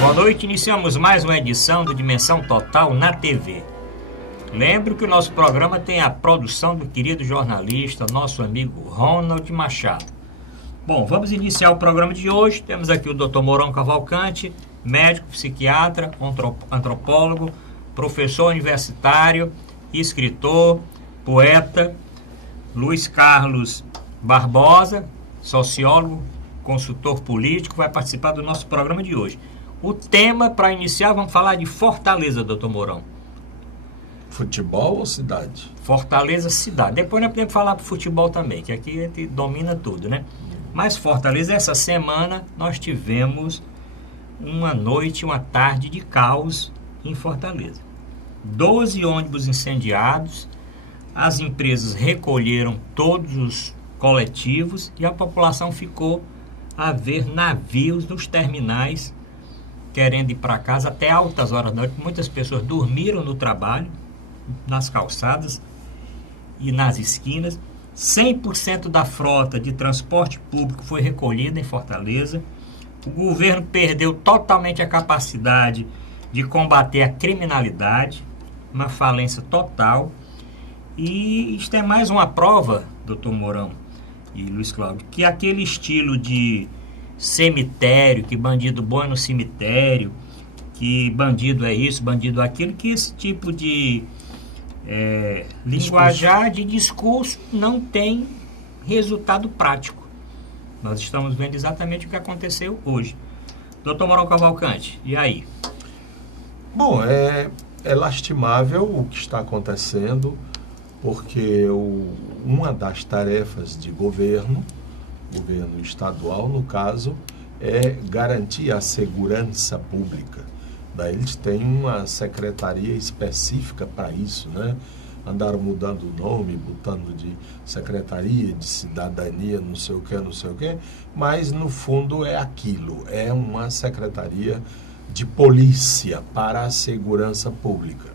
Boa noite, iniciamos mais uma edição do Dimensão Total na TV. Lembro que o nosso programa tem a produção do querido jornalista, nosso amigo Ronald Machado. Bom, vamos iniciar o programa de hoje. Temos aqui o Dr. Mourão Cavalcante, médico, psiquiatra, antropólogo, professor universitário, escritor, poeta, Luiz Carlos Barbosa, sociólogo, consultor político, vai participar do nosso programa de hoje. O tema, para iniciar, vamos falar de Fortaleza, doutor Mourão. Futebol ou cidade? Fortaleza, cidade. Depois nós podemos falar de futebol também, que aqui a gente domina tudo, né? Mas Fortaleza, essa semana, nós tivemos uma noite, uma tarde de caos em Fortaleza. 12 ônibus incendiados, as empresas recolheram todos os coletivos e a população ficou a ver navios nos terminais querendo ir para casa até altas horas da noite. Muitas pessoas dormiram no trabalho, nas calçadas e nas esquinas. 100% da frota de transporte público foi recolhida em Fortaleza. O governo perdeu totalmente a capacidade de combater a criminalidade, uma falência total. E isto é mais uma prova, doutor Mourão e Luiz Cláudio, que aquele estilo de cemitério, que bandido bom é no cemitério, que bandido é isso, bandido é aquilo, que esse tipo de linguajar, de discurso não tem resultado prático. Nós estamos vendo exatamente o que aconteceu hoje. Doutor Mourão Cavalcante, e aí? Bom, é lastimável o que está acontecendo, porque uma das tarefas de governo estadual, no caso, é garantir a segurança pública. Daí eles têm uma secretaria específica para isso, né? Andaram mudando o nome, botando de Secretaria de Cidadania, não sei o quê, mas no fundo é aquilo, é uma secretaria de polícia para a segurança pública.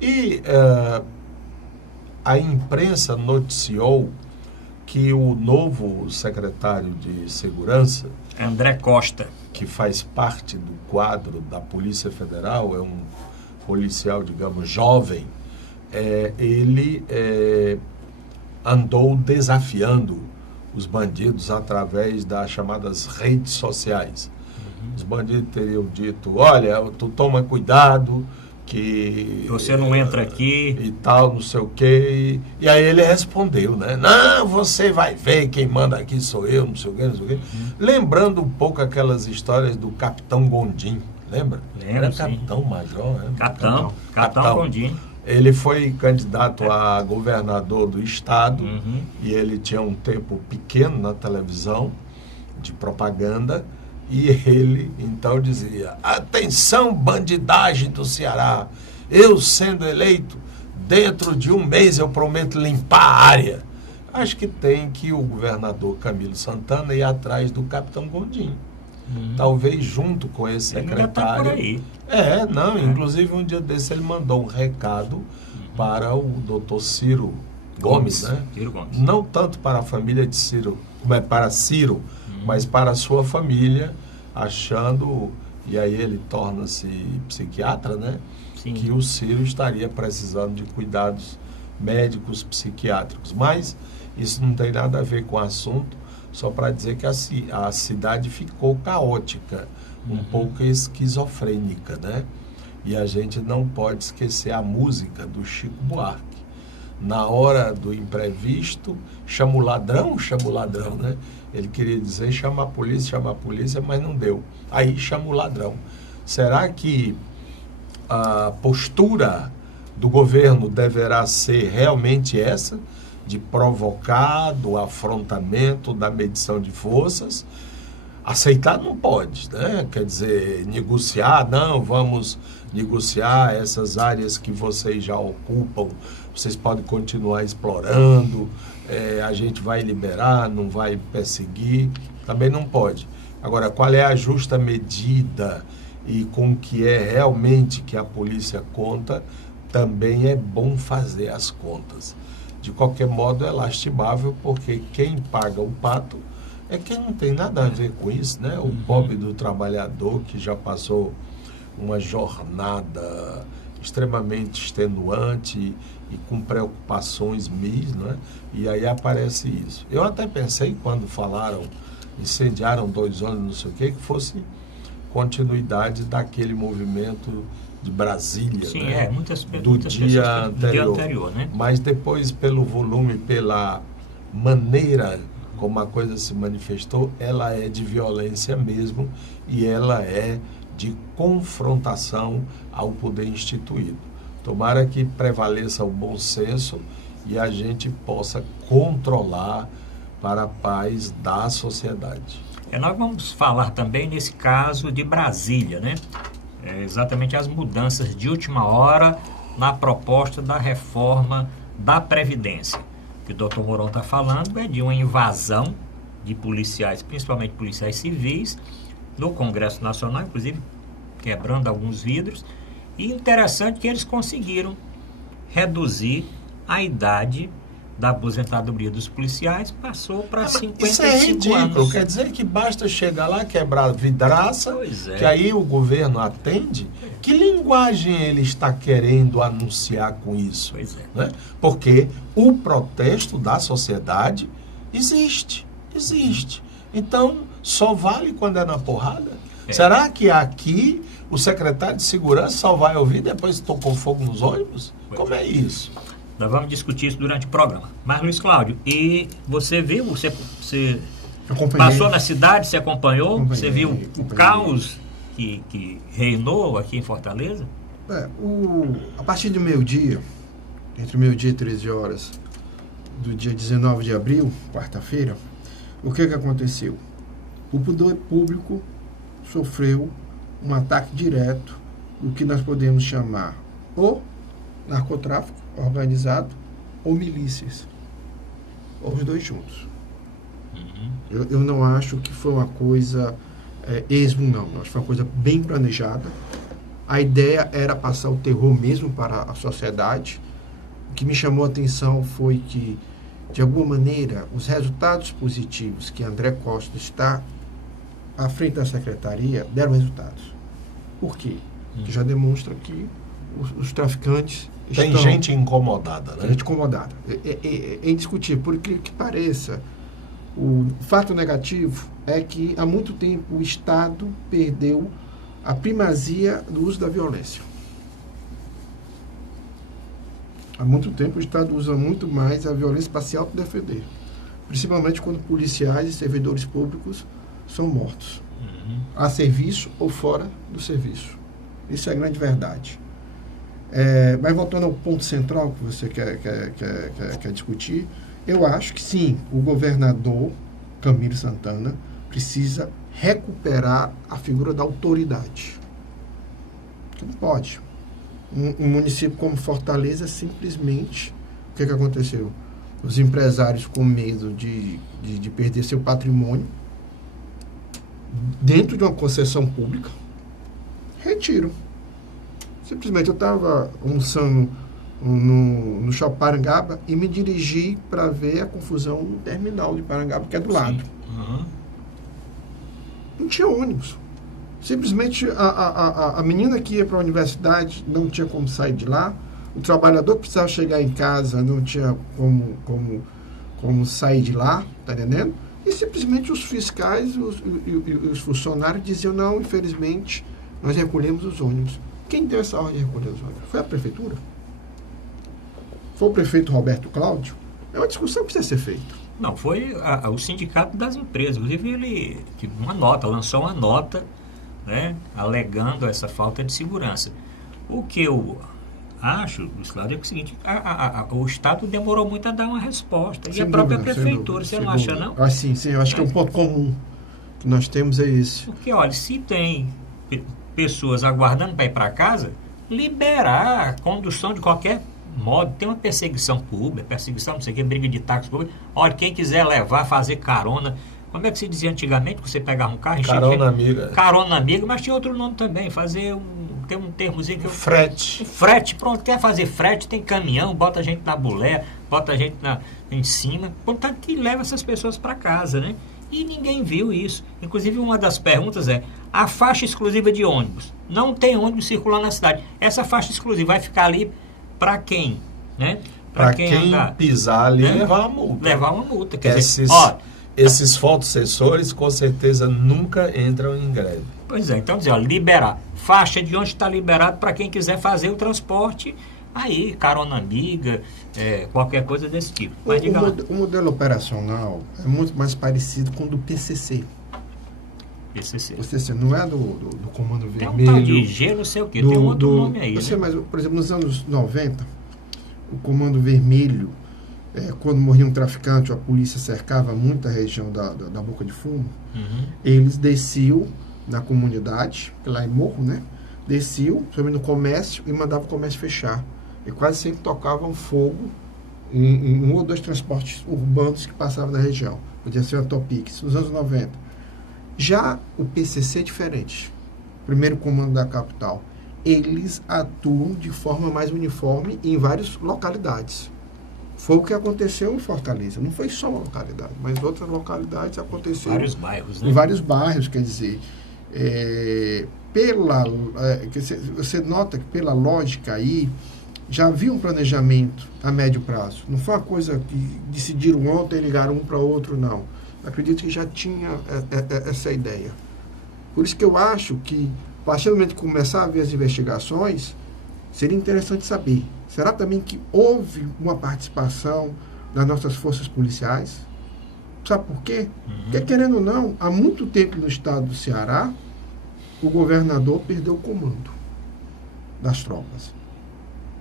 E a imprensa noticiou que o novo secretário de Segurança, André Costa, que faz parte do quadro da Polícia Federal, é um policial, digamos, jovem, ele andou desafiando os bandidos através das chamadas redes sociais. Os bandidos teriam dito, olha, tu toma cuidado, que você não entra aqui e tal, não sei o quê. E aí ele respondeu, né? Não, você vai ver, quem manda aqui sou eu, não sei o quê, não sei o quê. Lembrando um pouco aquelas histórias do Capitão Gondim, lembra? Lembro, era sim. Capitão Major, né? Capitão Gondim. Ele foi candidato a governador do estado e ele tinha um tempo pequeno na televisão de propaganda. E ele, então, dizia, atenção, bandidagem do Ceará, eu sendo eleito, dentro de um mês eu prometo limpar a área. Acho que tem que o governador Camilo Santana ir atrás do Capitão Gondim. Talvez junto com esse secretário. Ele tá por aí. Inclusive um dia desse ele mandou um recado para o doutor Ciro Gomes, né? Ciro Gomes. Não tanto para a família de Ciro, mas para Ciro, mas para a sua família, achando, e aí ele torna-se psiquiatra, né? Sim. Que o Ciro estaria precisando de cuidados médicos psiquiátricos. Mas isso não tem nada a ver com o assunto, só para dizer que a cidade ficou caótica, um pouco esquizofrênica, né? E a gente não pode esquecer a música do Chico Buarque. Na hora do imprevisto, chama o ladrão, né? Ele queria dizer chama a polícia, mas não deu. Aí chama o ladrão. Será que a postura do governo deverá ser realmente essa, de provocar, do afrontamento, da medição de forças? Aceitar não pode, né? Quer dizer, negociar, não, vamos negociar essas áreas que vocês já ocupam, vocês podem continuar explorando, a gente vai liberar, não vai perseguir, também não pode. Agora, qual é a justa medida e com que é realmente que a polícia conta, também é bom fazer as contas. De qualquer modo, é lastimável, porque quem paga o pato é que não tem nada a ver com isso, né? O pobre do trabalhador que já passou uma jornada extremamente extenuante e com preocupações mil, né? E aí aparece isso. Eu até pensei, quando falaram, incendiaram 2 ônibus, não sei o quê, que fosse continuidade daquele movimento de Brasília, Sim, né? muitas do dia anterior, né? Mas depois, pelo volume, pela maneira como a coisa se manifestou, ela é de violência mesmo e ela é de confrontação ao poder instituído. Tomara que prevaleça o bom senso e a gente possa controlar para a paz da sociedade. Nós vamos falar também nesse caso de Brasília, né? Exatamente as mudanças de última hora na proposta da reforma da Previdência. O que o doutor Mourão está falando é de uma invasão de policiais, principalmente policiais civis, no Congresso Nacional, inclusive quebrando alguns vidros. E interessante que eles conseguiram reduzir a idade da aposentadoria dos policiais, passou para 55 isso é ridículo, anos. Quer dizer que basta chegar lá, quebrar vidraça, que aí o governo atende. Que linguagem ele está querendo anunciar com isso? Né? Porque o protesto da sociedade existe. Então, só vale quando é na porrada? Será que aqui o secretário de segurança só vai ouvir depois que tocou fogo nos ônibus? Como é isso? Nós vamos discutir isso durante o programa. Mas, Luiz Cláudio, e você viu, você passou na cidade, você acompanhou, você viu o caos que reinou aqui em Fortaleza? A partir do meio-dia, entre meio-dia e 13 horas, do dia 19 de abril, quarta-feira, o que aconteceu? O poder público sofreu um ataque direto do que nós podemos chamar ou narcotráfico organizado ou milícias, ou os dois juntos. Eu não acho que foi uma coisa esmo, não. Acho que foi uma coisa bem planejada. A ideia era passar o terror mesmo para a sociedade. O que me chamou a atenção foi que, de alguma maneira, os resultados positivos que André Costa está à frente da secretaria deram resultados. Por quê? Que já demonstra que os traficantes tem gente incomodada, né? Tem gente incomodada. É indiscutível, por que pareça. O fato negativo é que há muito tempo o Estado perdeu a primazia do uso da violência. Há muito tempo o Estado usa muito mais a violência para se autodefender, principalmente quando policiais e servidores públicos são mortos, a serviço ou fora do serviço. Isso é a grande verdade. Mas voltando ao ponto central que você quer discutir, eu acho que sim, o governador Camilo Santana precisa recuperar a figura da autoridade. Que não pode. Um município como Fortaleza, simplesmente, o que aconteceu? Os empresários com medo de perder seu patrimônio, dentro de uma concessão pública, retiram. Simplesmente eu estava almoçando no Shopping Parangaba e me dirigi para ver a confusão no terminal de Parangaba, que é do lado. Não tinha ônibus. Simplesmente a menina que ia para a universidade não tinha como sair de lá. O trabalhador que precisava chegar em casa não tinha como sair de lá, tá entendendo? E simplesmente os fiscais e os funcionários diziam, não, infelizmente, nós recolhemos os ônibus. Quem deu essa ordem de recolher os ônibus? Foi a prefeitura? Foi o prefeito Roberto Cláudio? É uma discussão que precisa ser feita. Não, foi o sindicato das empresas. Inclusive, ele lançou uma nota, né, alegando essa falta de segurança. O que eu acho, Luiz Cláudio, é o seguinte, o Estado demorou muito a dar uma resposta. Sem e a própria prefeitura, você não acha, não? Sim, eu acho que é um ponto comum que nós temos é esse. Porque, olha, se tem pessoas aguardando para ir para casa, liberar a condução de qualquer modo, tem uma perseguição pública, perseguição, não sei o que, briga de táxi público. Olha, quem quiser levar, fazer carona. Como é que se dizia antigamente, que você pegava um carro... Carona amiga. Carona amiga, mas tinha outro nome também, tem um termozinho que... Frete. Frete, pronto, quer fazer frete, tem caminhão, bota a gente na bulé, bota a gente em cima, portanto que leva essas pessoas para casa, né? E ninguém viu isso. Inclusive, uma das perguntas é: a faixa exclusiva de ônibus. Não tem ônibus circulando na cidade. Essa faixa exclusiva vai ficar ali para quem? Né? Para quem pisar ali, né? levar uma multa. Levar uma multa. Quer dizer, ó, esses fotossensores, com certeza, nunca entram em greve. Pois é, então dizer, ó, liberar. Faixa de onde está liberado para quem quiser fazer o transporte, aí, carona amiga, qualquer coisa desse tipo. Mas o modelo operacional é muito mais parecido com o do PCC. PCC não é do Comando Vermelho. Tem um tal de G, não sei o quê, tem um outro nome aí. Né? Mas, por exemplo, nos anos 90, o Comando Vermelho, quando morria um traficante, a polícia cercava muita região da Boca de Fumo, eles desciam na comunidade, lá em Morro, né? Desciam, somente no comércio, e mandavam o comércio fechar. E quase sempre tocavam fogo em um ou dois transportes urbanos que passavam na região. Podia ser a Topix, nos anos 90. Já o PCC é diferente. Primeiro Comando da Capital. Eles atuam de forma mais uniforme em várias localidades. Foi o que aconteceu em Fortaleza. Não foi só uma localidade, mas outras localidades aconteceram. Vários bairros, né? Em vários bairros, quer dizer. Você nota que pela lógica aí, já havia um planejamento a médio prazo. Não foi uma coisa que decidiram ontem e ligaram um para outro, não. Acredito que já tinha essa ideia. Por isso que eu acho que, a partir do momento que começar a ver as investigações, seria interessante saber, será também que houve uma participação das nossas forças policiais? Sabe por quê? Porque, querendo ou não, há muito tempo no estado do Ceará, o governador perdeu o comando das tropas.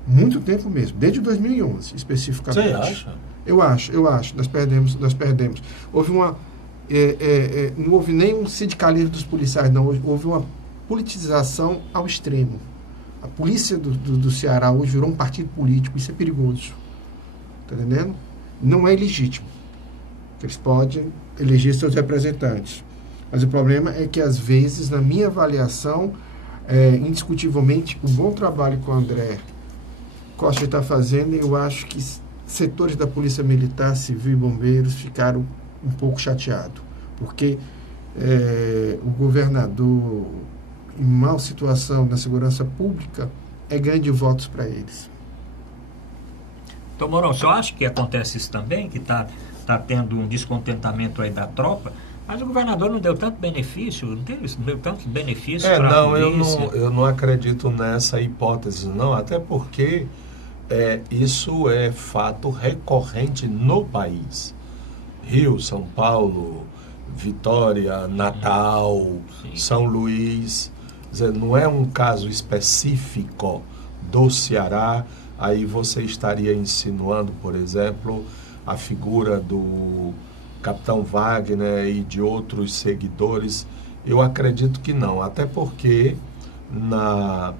Muito tempo mesmo, desde 2011, especificamente. Você acha? Eu acho. Nós perdemos. Houve uma... não houve nem um sindicalismo dos policiais, não. Houve uma politização ao extremo. A polícia do Ceará hoje virou um partido político. Isso é perigoso. Está entendendo? Não é ilegítimo. Eles podem eleger seus representantes. Mas o problema é que, às vezes, na minha avaliação, indiscutivelmente, o bom trabalho que o André Costa está fazendo, eu acho que setores da Polícia Militar, Civil e Bombeiros ficaram um pouco chateados, porque o governador, em mal situação na segurança pública, ganho de votos para eles. Então, Mourão, o senhor acha que acontece isso também, que está tendo um descontentamento aí da tropa, mas o governador não deu tanto benefício, não deu tanto benefício para a polícia? Eu não acredito nessa hipótese, não, até porque isso é fato recorrente no país. Rio, São Paulo, Vitória, Natal, São Luís. Quer dizer, não é um caso específico do Ceará. Aí você estaria insinuando, por exemplo, a figura do Capitão Wagner e de outros seguidores. Eu acredito que não, até porque na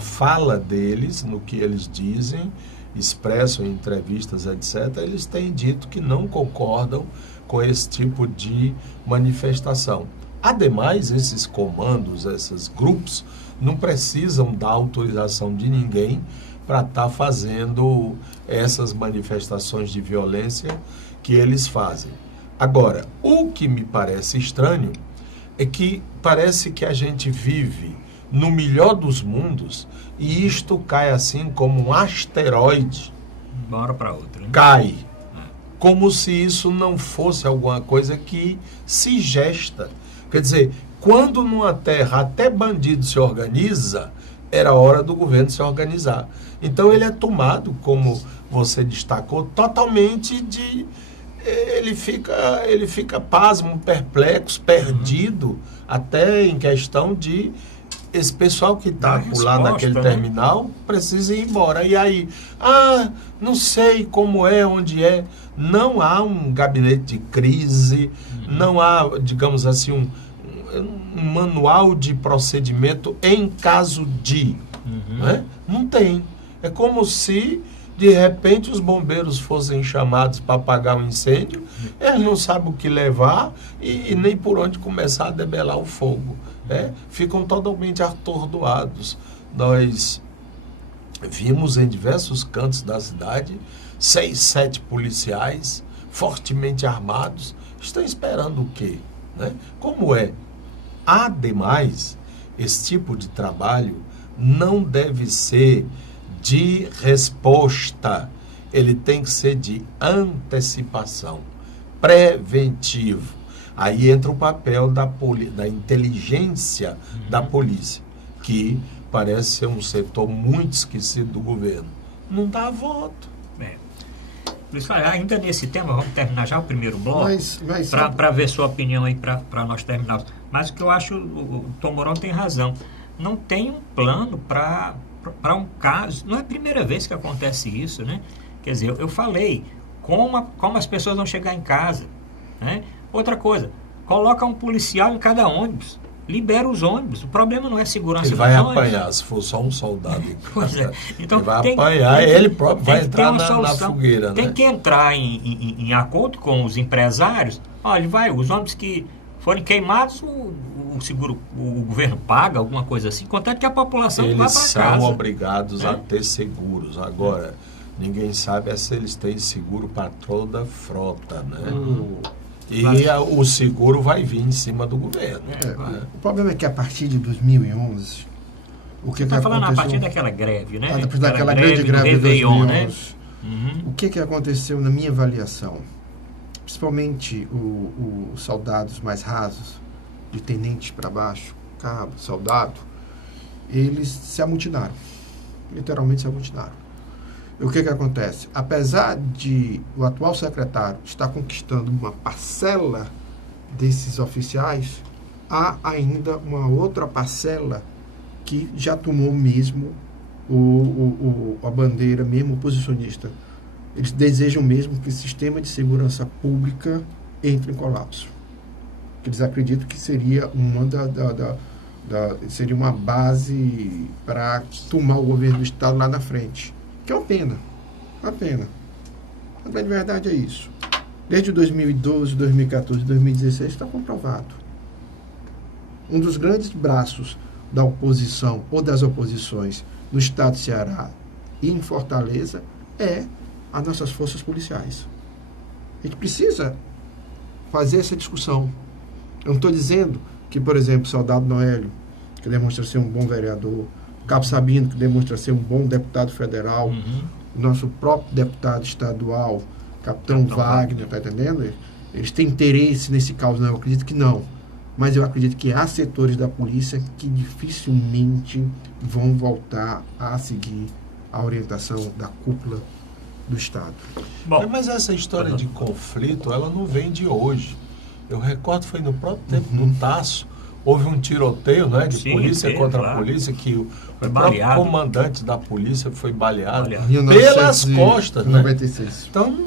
fala deles, no que eles dizem, expressam em entrevistas, etc., eles têm dito que não concordam com esse tipo de manifestação. Ademais, esses comandos, esses grupos, não precisam da autorização de ninguém para estar fazendo essas manifestações de violência que eles fazem. Agora, o que me parece estranho é que parece que a gente vive no melhor dos mundos e isto cai assim como um asteroide. Bora para outra, né? Cai. Como se isso não fosse alguma coisa que se gesta. Quer dizer, quando numa terra até bandido se organiza, era hora do governo se organizar. Então ele é tomado, como você destacou, totalmente de... Ele fica pasmo, perplexo, perdido, até em questão de... Esse pessoal que está lá naquele terminal precisa ir embora. E aí, não sei como é, onde é. Não há um gabinete de crise, não há, digamos assim, um manual de procedimento em caso de. Né? Não tem. É como se, de repente, os bombeiros fossem chamados para apagar um incêndio, eles não sabem o que levar e nem por onde começar a debelar o fogo. Ficam totalmente atordoados. Nós vimos em diversos cantos da cidade 6, 7 policiais fortemente armados, estão esperando o quê? Né? Como é? Ademais, esse tipo de trabalho não deve ser de resposta, ele tem que ser de antecipação, preventivo. Aí entra o papel da inteligência da polícia, que parece ser um setor muito esquecido do governo. Não dá voto. Luiz Flávio, ainda nesse tema, vamos terminar já o primeiro bloco, Mas para ver sua opinião aí, para nós terminarmos. Mas o que eu acho, o Tom Mourão tem razão, não tem um plano para um caso, não é a primeira vez que acontece isso, né? Quer dizer, eu falei, como as pessoas vão chegar em casa, né? Outra coisa, coloca um policial em cada ônibus, libera os ônibus, o problema não é segurança. Ele vai apanhar, se for só um soldado. Pois é. Então, ele vai apanhar, ele próprio vai entrar na fogueira. Tem né? que entrar em acordo com os empresários. Olha, os ônibus que forem queimados, o governo paga, alguma coisa assim, contanto que a população vá para casa. Eles são obrigados a ter seguros. Agora, ninguém sabe se eles têm seguro para toda a frota, né? E o seguro vai vir em cima do governo. O problema é que a partir de 2011, o que está falando aconteceu, a partir daquela greve, né? A partir daquela grande greve de 2011, né? Uhum. O que aconteceu na minha avaliação? Principalmente os soldados mais rasos, de tenente para baixo, cabo, soldado, eles se amotinaram. Literalmente se amotinaram. O que acontece? Apesar de o atual secretário estar conquistando uma parcela desses oficiais, há ainda uma outra parcela que já tomou mesmo a bandeira, mesmo oposicionista. Eles desejam mesmo que o sistema de segurança pública entre em colapso. Eles acreditam que seria seria uma base para tomar o governo do Estado lá na frente. Que é uma pena. Uma pena. A grande verdade é isso. Desde 2012, 2014, 2016 está comprovado. Um dos grandes braços da oposição ou das oposições no estado de Ceará e em Fortaleza é as nossas forças policiais. A gente precisa fazer essa discussão. Eu não estou dizendo que, por exemplo, o soldado Noélio, que demonstra ser um bom vereador, o Cabo Sabino, que demonstra ser um bom deputado federal, o nosso próprio deputado estadual, Capitão Wagner, está entendendo? Eles têm interesse nesse caos, não, eu acredito que não. Mas eu acredito que há setores da polícia que dificilmente vão voltar a seguir a orientação da cúpula do Estado. Bom, mas essa história de conflito, ela não vem de hoje. Eu recordo, foi no próprio tempo do Tasso, houve um tiroteio, né, de polícia contra a polícia, que o próprio comandante da polícia foi baleado pelas costas. 96. Né? Então,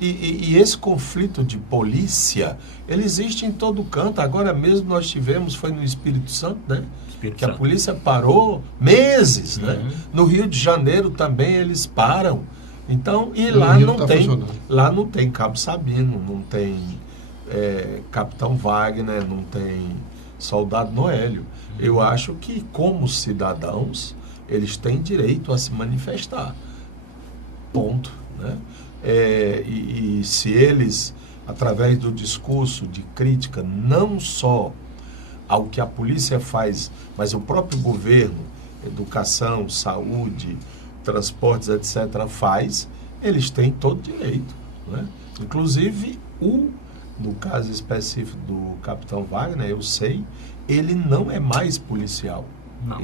e esse conflito de polícia, ele existe em todo canto. Agora mesmo nós tivemos, foi no Espírito Santo, né? Que a polícia parou meses, né? No Rio de Janeiro também eles param. Então, e lá não tem Cabo Sabino, não tem Capitão Wagner, não tem Soldado Noélio. Eu acho que, como cidadãos, eles têm direito a se manifestar. Ponto. Né? E se eles, através do discurso de crítica, não só ao que a polícia faz, mas o próprio governo, educação, saúde, transportes, etc., faz, eles têm todo direito. Né? Inclusive, no caso específico do Capitão Wagner, eu sei, ele não é mais policial.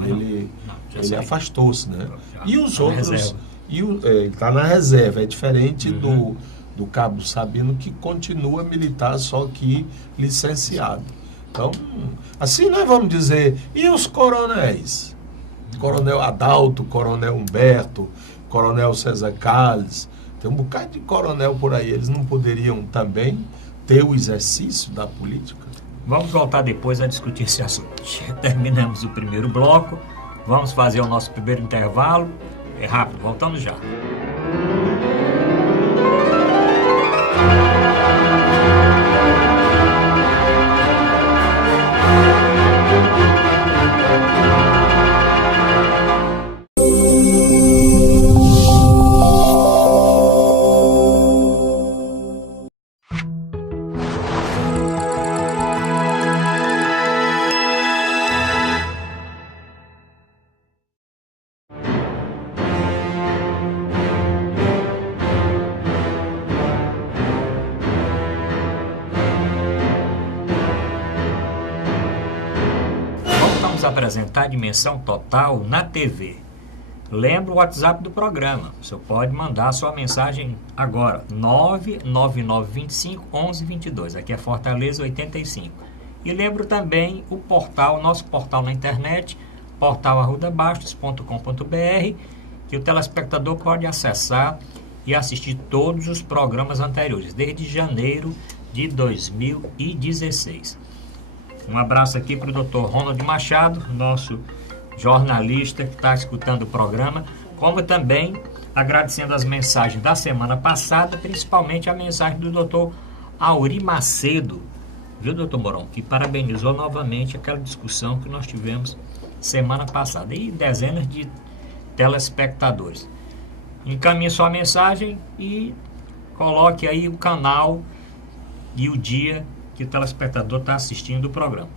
Ele afastou-se, né? E os outros... ele está na reserva, é diferente do Cabo Sabino, que continua militar, só que licenciado. Então, assim nós vamos dizer, e os coronéis? Coronel Adalto, Coronel Humberto, Coronel César Carlos, tem um bocado de coronel por aí, eles não poderiam também ter o exercício da política? Vamos voltar depois a discutir esse assunto. Terminamos o primeiro bloco, vamos fazer o nosso primeiro intervalo. É rápido, voltamos já. apresentar a dimensão total na TV. Lembra o WhatsApp do programa. Você pode mandar sua mensagem agora. 999251122. Aqui é Fortaleza 85. E lembro também o portal, nosso portal na internet, portal@arrudabastos.com.br, que o telespectador pode acessar e assistir todos os programas anteriores, desde janeiro de 2016. Um abraço aqui para o Dr. Ronald Machado, nosso jornalista que está escutando o programa, como também agradecendo as mensagens da semana passada, principalmente a mensagem do Dr. Auri Macedo, viu, doutor Mourão, que parabenizou novamente aquela discussão que nós tivemos semana passada, e dezenas de telespectadores. Encaminhe sua mensagem e coloque aí o canal e o dia que o telespectador está assistindo o programa.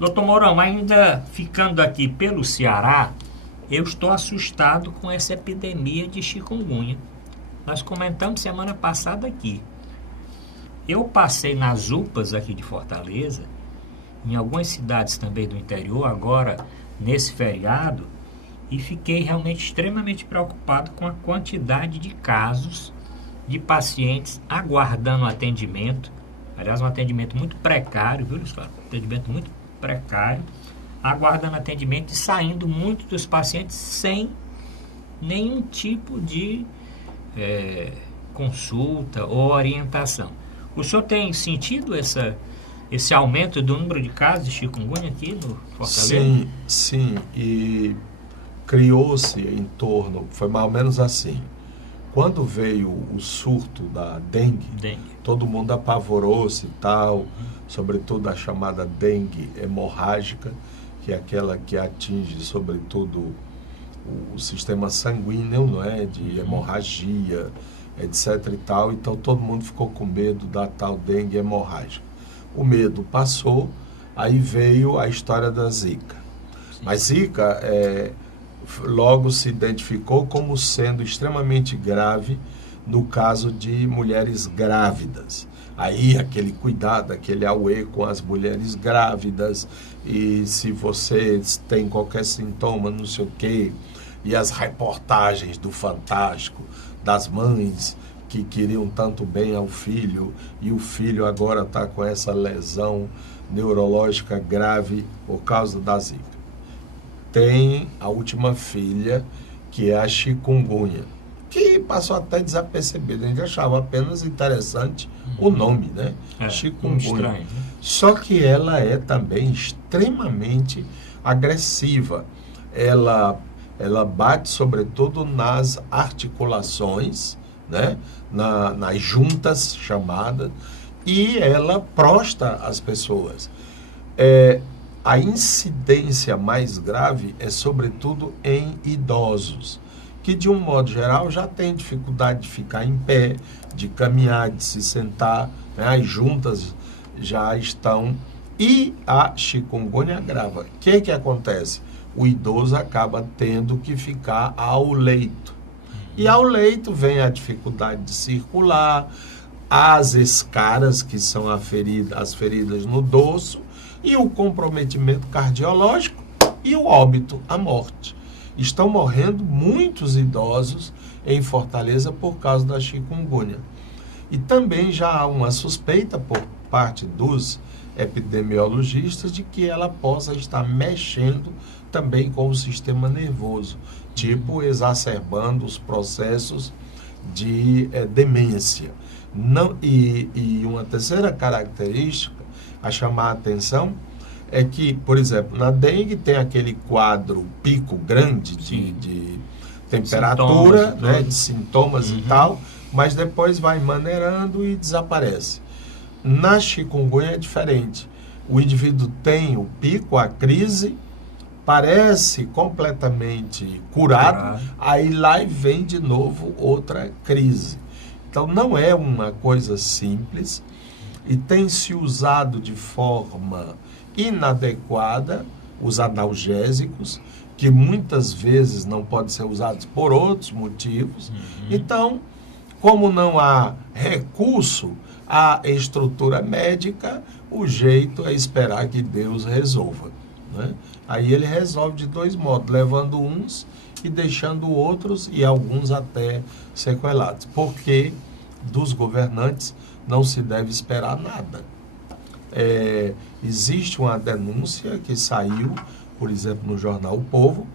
Doutor Mourão, ainda ficando aqui pelo Ceará, eu estou assustado com essa epidemia de chikungunya. Nós comentamos semana passada aqui. Eu passei nas UPAs aqui de Fortaleza, em algumas cidades também do interior, agora nesse feriado, e fiquei realmente extremamente preocupado com a quantidade de casos de pacientes aguardando atendimento. Aliás, um atendimento muito precário, viu, Luiz Flávio? Atendimento muito precário, aguardando atendimento e saindo muitos dos pacientes sem nenhum tipo de consulta ou orientação. O senhor tem sentido esse aumento do número de casos de chikungunya aqui no Fortaleza? Sim, e criou-se em torno, foi mais ou menos assim, quando veio o surto da dengue. Todo mundo apavorou-se e tal, sobretudo a chamada dengue hemorrágica, que é aquela que atinge sobretudo o sistema sanguíneo, não é? De hemorragia, etc e tal. Então todo mundo ficou com medo da tal dengue hemorrágica. O medo passou, aí veio a história da Zika. Mas Zika logo se identificou como sendo extremamente grave no caso de mulheres grávidas. Aí aquele cuidado, aquele auê com as mulheres grávidas, e se você tem qualquer sintoma, não sei o quê, e as reportagens do Fantástico, das mães que queriam tanto bem ao filho, e o filho agora está com essa lesão neurológica grave por causa da Zika. Tem a última filha, que é a chikungunya, que passou até desapercebida. A gente achava apenas interessante o nome, né? Chikungunya. Estranho, né? Só que ela é também extremamente agressiva. Ela bate sobretudo nas articulações, né? Nas juntas chamadas, e ela prostra as pessoas. A incidência mais grave é sobretudo em idosos, que de um modo geral já tem dificuldade de ficar em pé, de caminhar, de se sentar, né? As juntas já estão, e a chikungunya agrava. O que acontece? O idoso acaba tendo que ficar ao leito. E ao leito vem a dificuldade de circular, as escaras, que são as feridas no dorso, e o comprometimento cardiológico e o óbito, a morte. Estão morrendo muitos idosos em Fortaleza por causa da chikungunya. E também já há uma suspeita por parte dos epidemiologistas de que ela possa estar mexendo também com o sistema nervoso, tipo exacerbando os processos de demência. E uma terceira característica a chamar a atenção é que, por exemplo, na dengue tem aquele quadro pico grande de temperatura, sintomas, né, de sintomas e tal, mas depois vai maneirando e desaparece. Na chikungunya é diferente. O indivíduo tem o pico, a crise, parece completamente curado, aí lá vem de novo outra crise. Então não é uma coisa simples, e tem se usado de forma inadequada os analgésicos, que muitas vezes não podem ser usados por outros motivos. Então, como não há recurso à estrutura médica, o jeito é esperar que Deus resolva, né? Aí ele resolve de dois modos, levando uns e deixando outros, e alguns até sequelados. Porque dos governantes não se deve esperar nada. Existe uma denúncia que saiu, por exemplo, no jornal O Povo,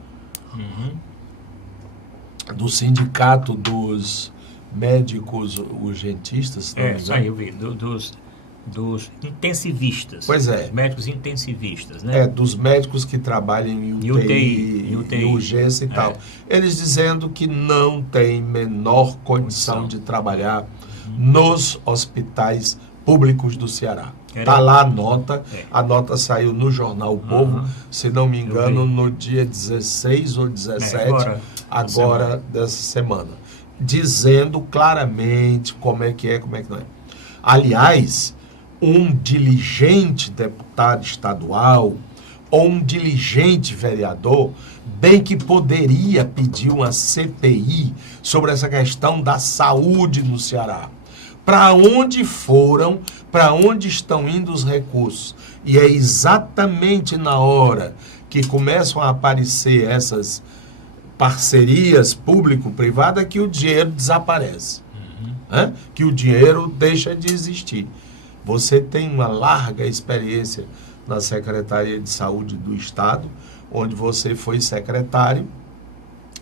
do Sindicato dos Médicos Urgentistas. Saiu, dos intensivistas. Pois é. Médicos intensivistas, né? Dos médicos que trabalham em UTI, em urgência e tal. Eles dizendo que não tem menor condição de trabalhar nos hospitais públicos do Ceará. Está lá a nota saiu no jornal O Povo, se não me engano, no dia 16 ou 17, agora dessa semana. Dizendo claramente como é que não é. Aliás, um diligente deputado estadual ou um diligente vereador bem que poderia pedir uma CPI sobre essa questão da saúde no Ceará. Para onde estão indo os recursos? E é exatamente na hora que começam a aparecer essas parcerias público-privada que o dinheiro desaparece, que o dinheiro deixa de existir. Você tem uma larga experiência na Secretaria de Saúde do Estado, onde você foi secretário,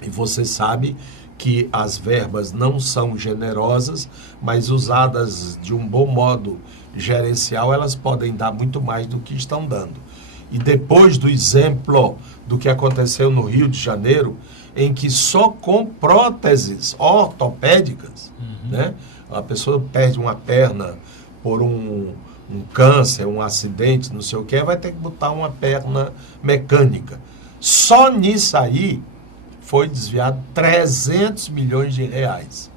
e você sabe que as verbas não são generosas, mas usadas de um bom modo gerencial, elas podem dar muito mais do que estão dando. E depois do exemplo do que aconteceu no Rio de Janeiro, em que só com próteses ortopédicas, né, a pessoa perde uma perna por um câncer, um acidente, não sei o que, vai ter que botar uma perna mecânica. Só nisso aí foi desviado 300 milhões de reais.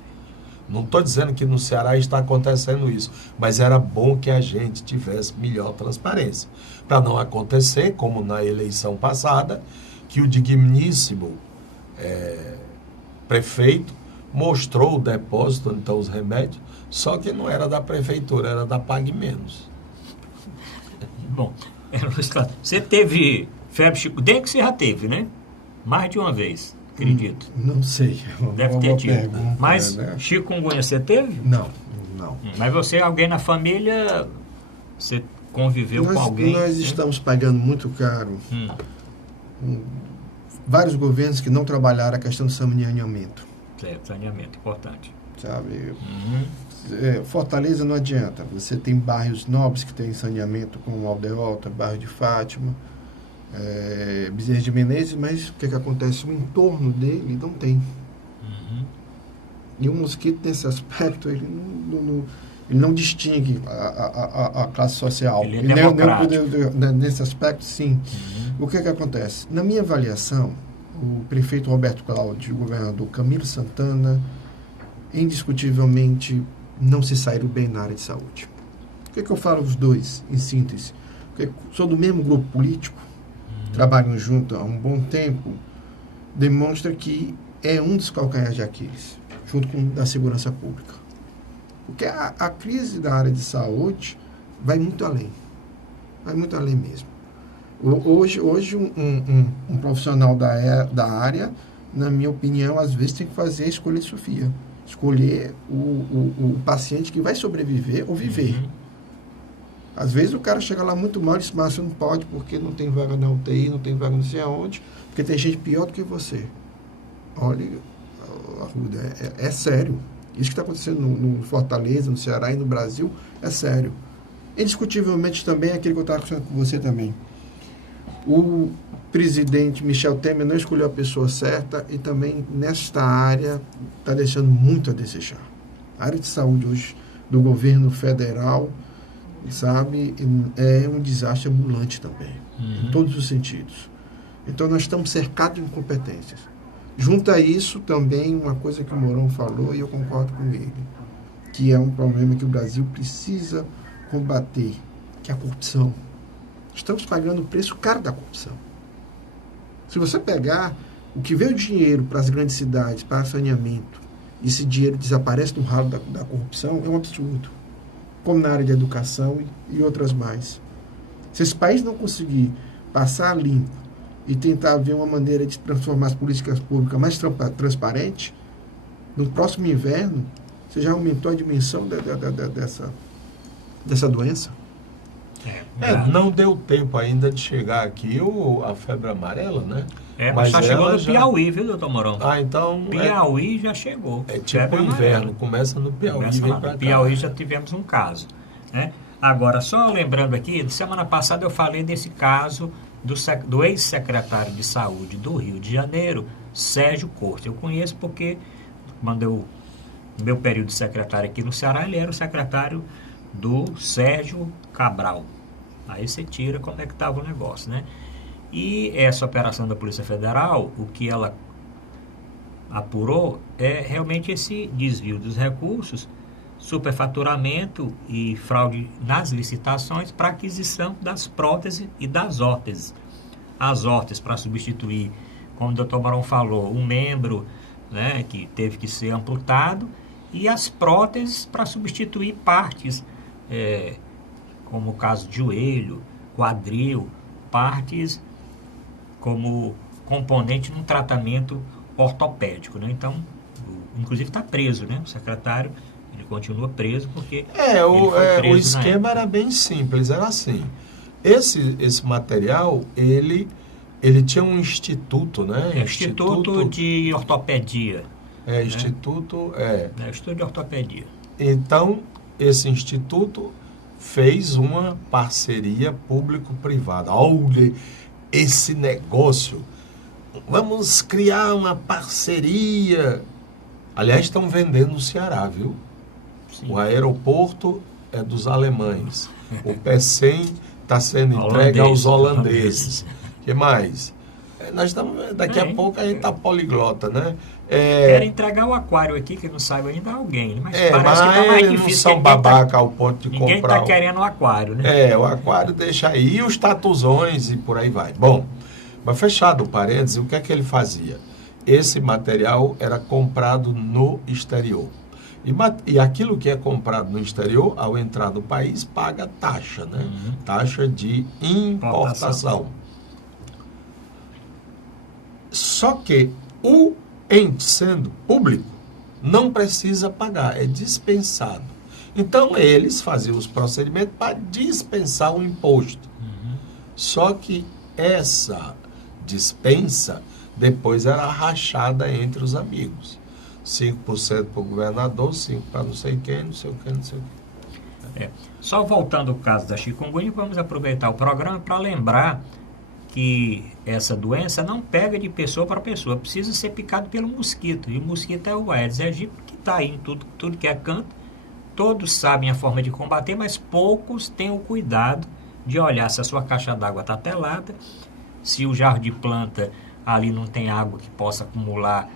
Não estou dizendo que no Ceará está acontecendo isso, mas era bom que a gente tivesse melhor transparência. Para não acontecer, como na eleição passada, que o digníssimo prefeito mostrou o depósito, então os remédios, só que não era da prefeitura, era da Pague Menos. Bom, você teve febre chikungunya, que você já teve, né? Mais de uma vez, acredito. Não sei. Deve ter tido. Mas chikungunya você teve? Não. Mas você, alguém na família, você conviveu com alguém? Nós estamos pagando muito caro. Vários governos que não trabalharam a questão do saneamento. Certo, saneamento, importante. Sabe? Fortaleza não adianta. Você tem bairros nobres que têm saneamento, como Aldeota, bairro de Fátima, Bezerra de Menezes, mas o que acontece? O entorno dele não tem. E o mosquito, nesse aspecto, ele não distingue a classe social. Ele é democrático. Nesse aspecto, sim. O que acontece? Na minha avaliação, o prefeito Roberto Cláudio e o governador Camilo Santana, indiscutivelmente, não se saíram bem na área de saúde. O que eu falo os dois, em síntese? Porque sou do mesmo grupo político, trabalham junto há um bom tempo, demonstra que é um dos calcanhares de Aquiles, junto com da segurança pública. Porque a crise da área de saúde vai muito além mesmo. Hoje um profissional da área, na minha opinião, às vezes tem que fazer a escolha de Sofia. Escolher o paciente que vai sobreviver ou viver. Às vezes o cara chega lá muito mal e diz, mas você não pode porque não tem vaga na UTI, não tem vaga não sei aonde, porque tem gente pior do que você. Olha, Arruda, é sério. Isso que está acontecendo no Fortaleza, no Ceará e no Brasil é sério. Indiscutivelmente também é aquilo que eu estava conversando com você também. O presidente Michel Temer não escolheu a pessoa certa e também nesta área está deixando muito a desejar. A área de saúde hoje do governo federal, sabe, é um desastre ambulante também, em todos os sentidos. Então nós estamos cercados de incompetências. Junto a isso também uma coisa que o Mourão falou e eu concordo com ele, que é um problema que o Brasil precisa combater, que é a corrupção. Estamos pagando o preço caro da corrupção. Se você pegar o que veio dinheiro para as grandes cidades, para saneamento, e esse dinheiro desaparece no ralo da corrupção, é um absurdo. Como na área de educação e outras mais. Se esse país não conseguir passar limpo e tentar ver uma maneira de transformar as políticas públicas mais transparentes, no próximo inverno, você já aumentou a dimensão dessa doença? Não deu tempo ainda de chegar aqui a febre amarela, né? Mas já chegou no Piauí, viu, doutor Mourão? Então... Piauí já chegou. É tipo o inverno, começa no Piauí e vem para cá. Piauí já tivemos um caso, né? Agora, só lembrando aqui, semana passada eu falei desse caso do ex-secretário de Saúde do Rio de Janeiro, Sérgio Corte. Eu conheço porque, quando no meu período de secretário aqui no Ceará, ele era o secretário do Sérgio Cabral. Aí você tira como é que estava o negócio, né? E essa operação da Polícia Federal, o que ela apurou é realmente esse desvio dos recursos, superfaturamento e fraude nas licitações para aquisição das próteses e das órteses. As órteses para substituir, como o doutor Mourão falou, um membro, né, que teve que ser amputado, e as próteses para substituir partes, como o caso de joelho, quadril, partes como componente num tratamento ortopédico, né? Então, inclusive está preso, né? O secretário, ele continua preso porque o esquema era bem simples, era assim. Esse material, ele tinha um instituto, né? Instituto de Ortopedia. Instituto de Ortopedia. Então, esse instituto fez uma parceria público-privada. Olha esse negócio. Vamos criar uma parceria. Aliás, estão vendendo no Ceará, viu? Sim. O aeroporto é dos alemães. O PECEM está sendo entregue aos holandeses. O que mais? Nós estamos, daqui a pouco a gente está poliglota, né? Querem entregar o aquário aqui, que não saiba ainda alguém. Mas parece mas que está mais difícil. Não são babaca ao ponto de ninguém comprar. Ninguém está querendo o aquário, né? O aquário deixa aí. E os tatuzões e por aí vai. Bom, mas fechado o parênteses, o que é que ele fazia? Esse material era comprado no exterior. E aquilo que é comprado no exterior, ao entrar no país, paga taxa, né? Taxa de importação. Só que o ente sendo público não precisa pagar, é dispensado. Então eles faziam os procedimentos para dispensar o imposto. Só que essa dispensa depois era rachada entre os amigos. 5% para o governador, 5% para não sei quem, não sei o que, não sei o que. Só voltando ao caso da chikungunya, vamos aproveitar o programa para lembrar que essa doença não pega de pessoa para pessoa, precisa ser picado pelo mosquito. E o mosquito é o Aedes aegypti, que está aí em tudo que é canto. Todos sabem a forma de combater, mas poucos têm o cuidado de olhar se a sua caixa d'água está telada, se o jarro de planta ali não tem água que possa acumular,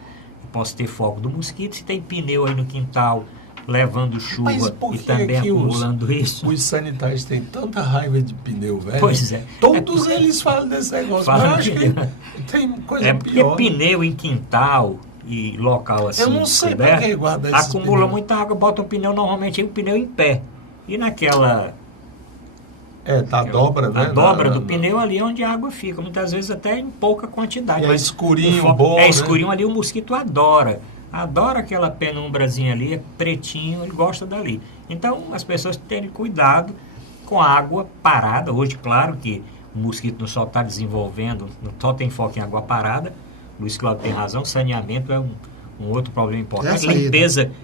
que possa ter fogo do mosquito, se tem pneu aí no quintal levando chuva e também acumulando isso. Os sanitários têm tanta raiva de pneu, velho. Pois é. Todos eles falam desse negócio, mas eu acho que tem coisa pior. Porque pneu em quintal e local assim, eu não sei para que guarda esses acumula pneus. muita água, bota o pneu, normalmente o pneu em pé. E naquela... tá a dobra, né? A dobra do pneu ali é onde a água fica, muitas vezes até em pouca quantidade. E mas escurinho bom, escurinho ali, o mosquito adora aquela penumbrazinha ali, é pretinho, ele gosta dali. Então, as pessoas terem cuidado com a água parada. Hoje, claro que o mosquito não só está desenvolvendo, não só tem foco em água parada. Luiz Cláudio tem razão, saneamento é um outro problema importante.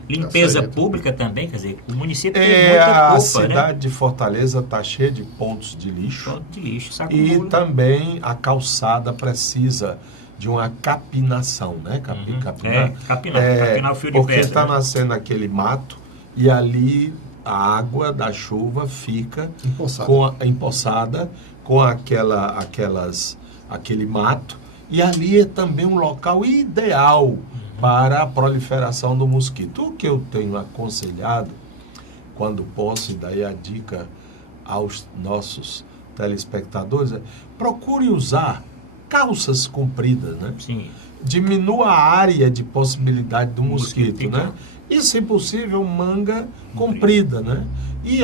Limpeza pública também, quer dizer, o município tem muita culpa, a cidade de Fortaleza está cheia de pontos de lixo. Ponto de lixo, e também a calçada precisa de uma capinação, né? Capinar o fio de pedra. Porque está nascendo aquele mato e ali a água da chuva fica empoçada com aquele mato, e ali é também um local ideal para a proliferação do mosquito. O que eu tenho aconselhado, quando posso, e daí a dica aos nossos telespectadores, é procure usar calças compridas, né? Sim. Diminua a área de possibilidade do mosquito, né? E, se possível, manga comprida, né? E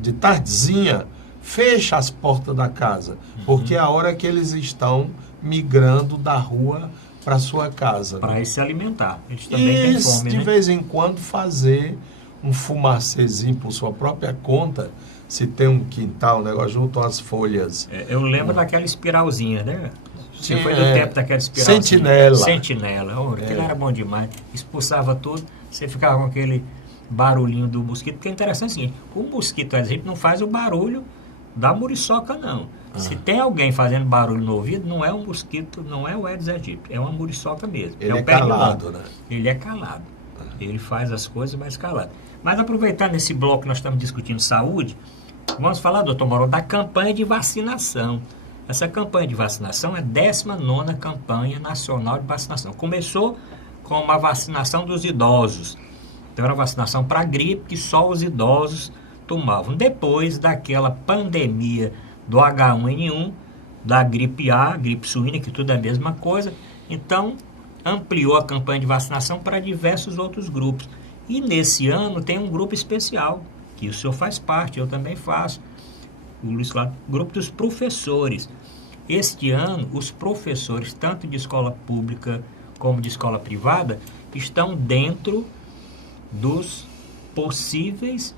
de tardezinha, fecha as portas da casa, porque é a hora que eles estão migrando da rua para sua casa. Para né? se alimentar. Eles também têm fome, de né? vez em quando fazer um fumacezinho por sua própria conta, se tem um quintal, um negócio, junto às folhas. Eu lembro daquela espiralzinha, né? Você Sim, foi do tempo daquela espiralzinha. Sentinela. Sentinela. Oh, aquilo era bom demais. Expulsava tudo, você ficava com aquele barulhinho do mosquito. Porque é interessante o seguinte, o mosquito, a gente não faz o barulho da muriçoca, não. Se tem alguém fazendo barulho no ouvido, não é um mosquito, não é o Aedes aegypti, é uma muriçoca mesmo. Ele é pernilongo. calado, né? Ele é calado. Ele faz as coisas mais calado. Mas aproveitando esse bloco que nós estamos discutindo saúde, vamos falar, doutor Mauro, da campanha de vacinação. Essa campanha de vacinação é a 19ª campanha nacional de vacinação. Começou com uma vacinação dos idosos. Então era vacinação para gripe que só os idosos tomavam. Depois daquela pandemia do H1N1, da gripe A, gripe suína, que tudo é a mesma coisa, então ampliou a campanha de vacinação para diversos outros grupos. E nesse ano tem um grupo especial, que o senhor faz parte, eu também faço, o Luiz Cláudio, grupo dos professores. Este ano, os professores, tanto de escola pública como de escola privada, estão dentro dos possíveis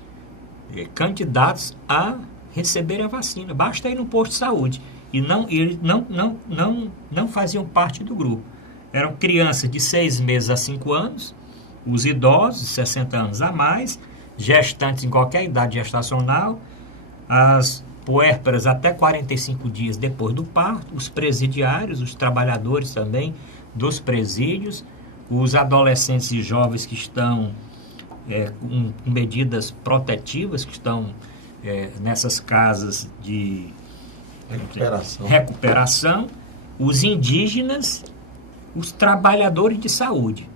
candidatos a receberem a vacina. Basta ir no posto de saúde. E eles não faziam parte do grupo. Eram crianças de 6 meses a 5 anos, os idosos, 60 anos a mais, gestantes em qualquer idade gestacional, as puérperas até 45 dias depois do parto, os presidiários, os trabalhadores também dos presídios, os adolescentes e jovens que estão com medidas protetivas, que estão nessas casas de recuperação, os indígenas, os trabalhadores de saúde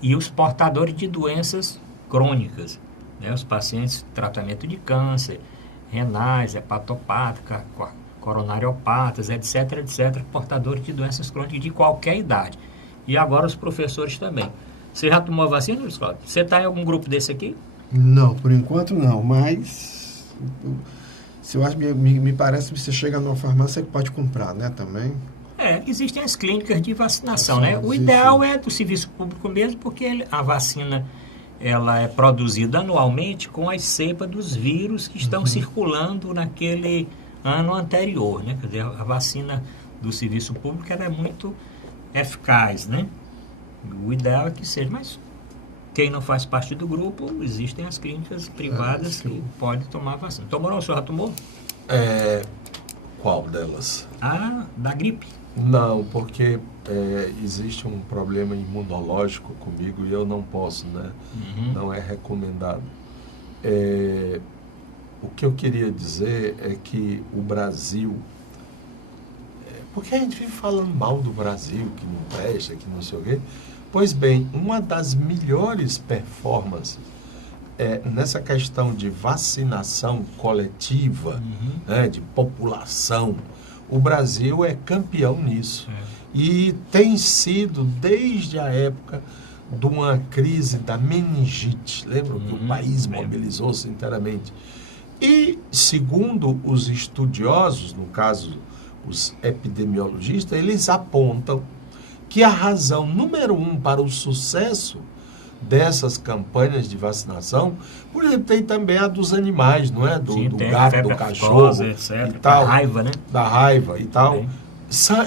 e os portadores de doenças crônicas, né? Os pacientes de tratamento de câncer, renais, hepatopática, coronariopatas, etc., portadores de doenças crônicas de qualquer idade. E agora os professores também. Você já tomou a vacina, Luiz Cláudio? Você está em algum grupo desse aqui? Não, por enquanto não, mas eu acho, me parece que você chega numa farmácia que pode comprar, né, também. Existem as clínicas de vacinação, né? O ideal é do serviço público mesmo, porque a vacina ela é produzida anualmente com as cepas dos vírus que estão circulando naquele ano anterior, né? Quer dizer, a vacina do serviço público ela é muito eficaz, né? O ideal é que seja, mas quem não faz parte do grupo, existem as clínicas privadas que podem tomar vacina. Tomou não? O senhor já tomou? Qual delas? Da gripe. Não, porque existe um problema imunológico comigo e eu não posso, né? Não é recomendado. O que eu queria dizer é que o Brasil... porque a gente vive falando mal do Brasil, que não presta, que não sei o quê. Pois bem, uma das melhores performances nessa questão de vacinação coletiva, né, de população, o Brasil é campeão nisso. E tem sido, desde a época de uma crise da meningite, lembra que o país mobilizou-se inteiramente. E, segundo os estudiosos, no caso, os epidemiologistas, eles apontam que a razão número 1 para o sucesso dessas campanhas de vacinação, por exemplo, tem também a dos animais, não é? Do gato, do cachorro, etc. e tal, da raiva, né? Da raiva e tal.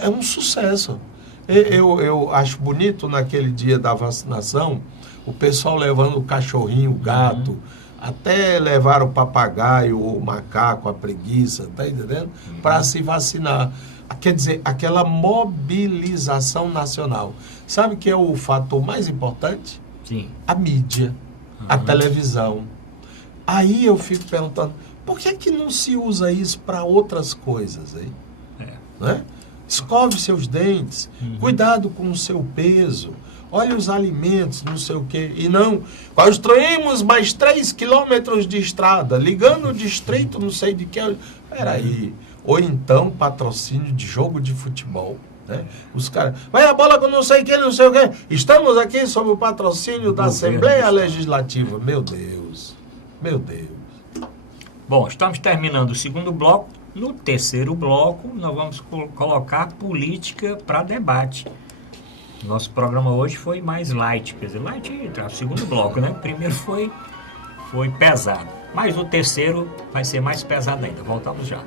É um sucesso. Eu acho bonito naquele dia da vacinação, o pessoal levando o cachorrinho, o gato, até levar o papagaio, o macaco, a preguiça, tá entendendo? Para se vacinar. Quer dizer, aquela mobilização nacional. Sabe que é o fator mais importante? Sim. A mídia, a televisão. Aí eu fico perguntando, por que não se usa isso para outras coisas, hein? Né? Escove seus dentes, cuidado com o seu peso, olha os alimentos, não sei o quê. E não, construímos mais 3 quilômetros de estrada, ligando o distrito, não sei de que. Peraí. Ou então patrocínio de jogo de futebol. Né? Os caras, vai a bola com não sei quem, não sei o quê. Estamos aqui sob o patrocínio da Assembleia Legislativa. Meu Deus. Meu Deus. Bom, estamos terminando o segundo bloco. No terceiro bloco, nós vamos colocar política para debate. Nosso programa hoje foi mais light, quer dizer, light é o segundo bloco, né? O primeiro foi pesado, mas o terceiro vai ser mais pesado ainda. Voltamos já.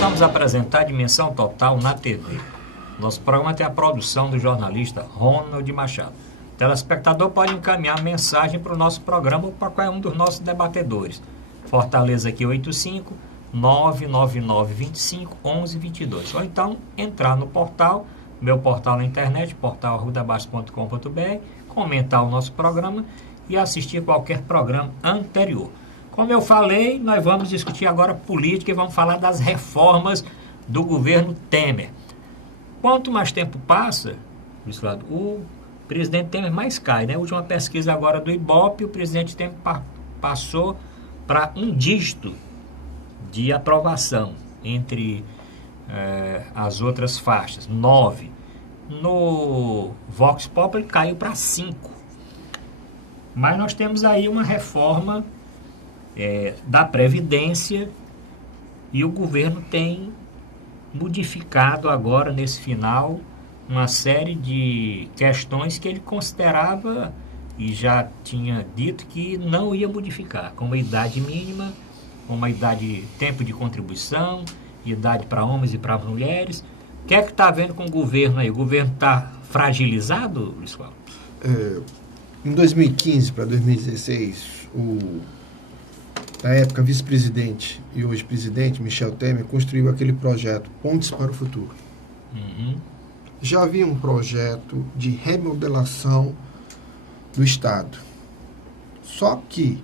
Vamos apresentar Dimensão Total na TV. Nosso programa tem a produção do jornalista Ronald Machado. O telespectador pode encaminhar mensagem para o nosso programa ou para qualquer um dos nossos debatedores. Fortaleza aqui 85 999 25 11 22. Ou então entrar no portal, meu portal na internet, portal@arrudabaixo.com.br, comentar o nosso programa e assistir qualquer programa anterior. Como eu falei, nós vamos discutir agora política e vamos falar das reformas do governo Temer. Quanto mais tempo passa, o presidente Temer mais cai, né? A última pesquisa agora do Ibope, o presidente Temer passou para um dígito de aprovação entre as outras faixas, 9. No Vox Populi caiu para 5. Mas nós temos aí uma reforma da Previdência e o governo tem modificado agora, nesse final, uma série de questões que ele considerava e já tinha dito que não ia modificar, como a idade mínima, como a tempo de contribuição, idade para homens e para mulheres. O que é que está vendo com o governo aí? O governo está fragilizado, Luiz Cláudio? Em 2015 para 2016, na época vice-presidente e hoje presidente, Michel Temer, construiu aquele projeto Pontes para o Futuro. Uhum. Já havia um projeto de remodelação do Estado. Só que,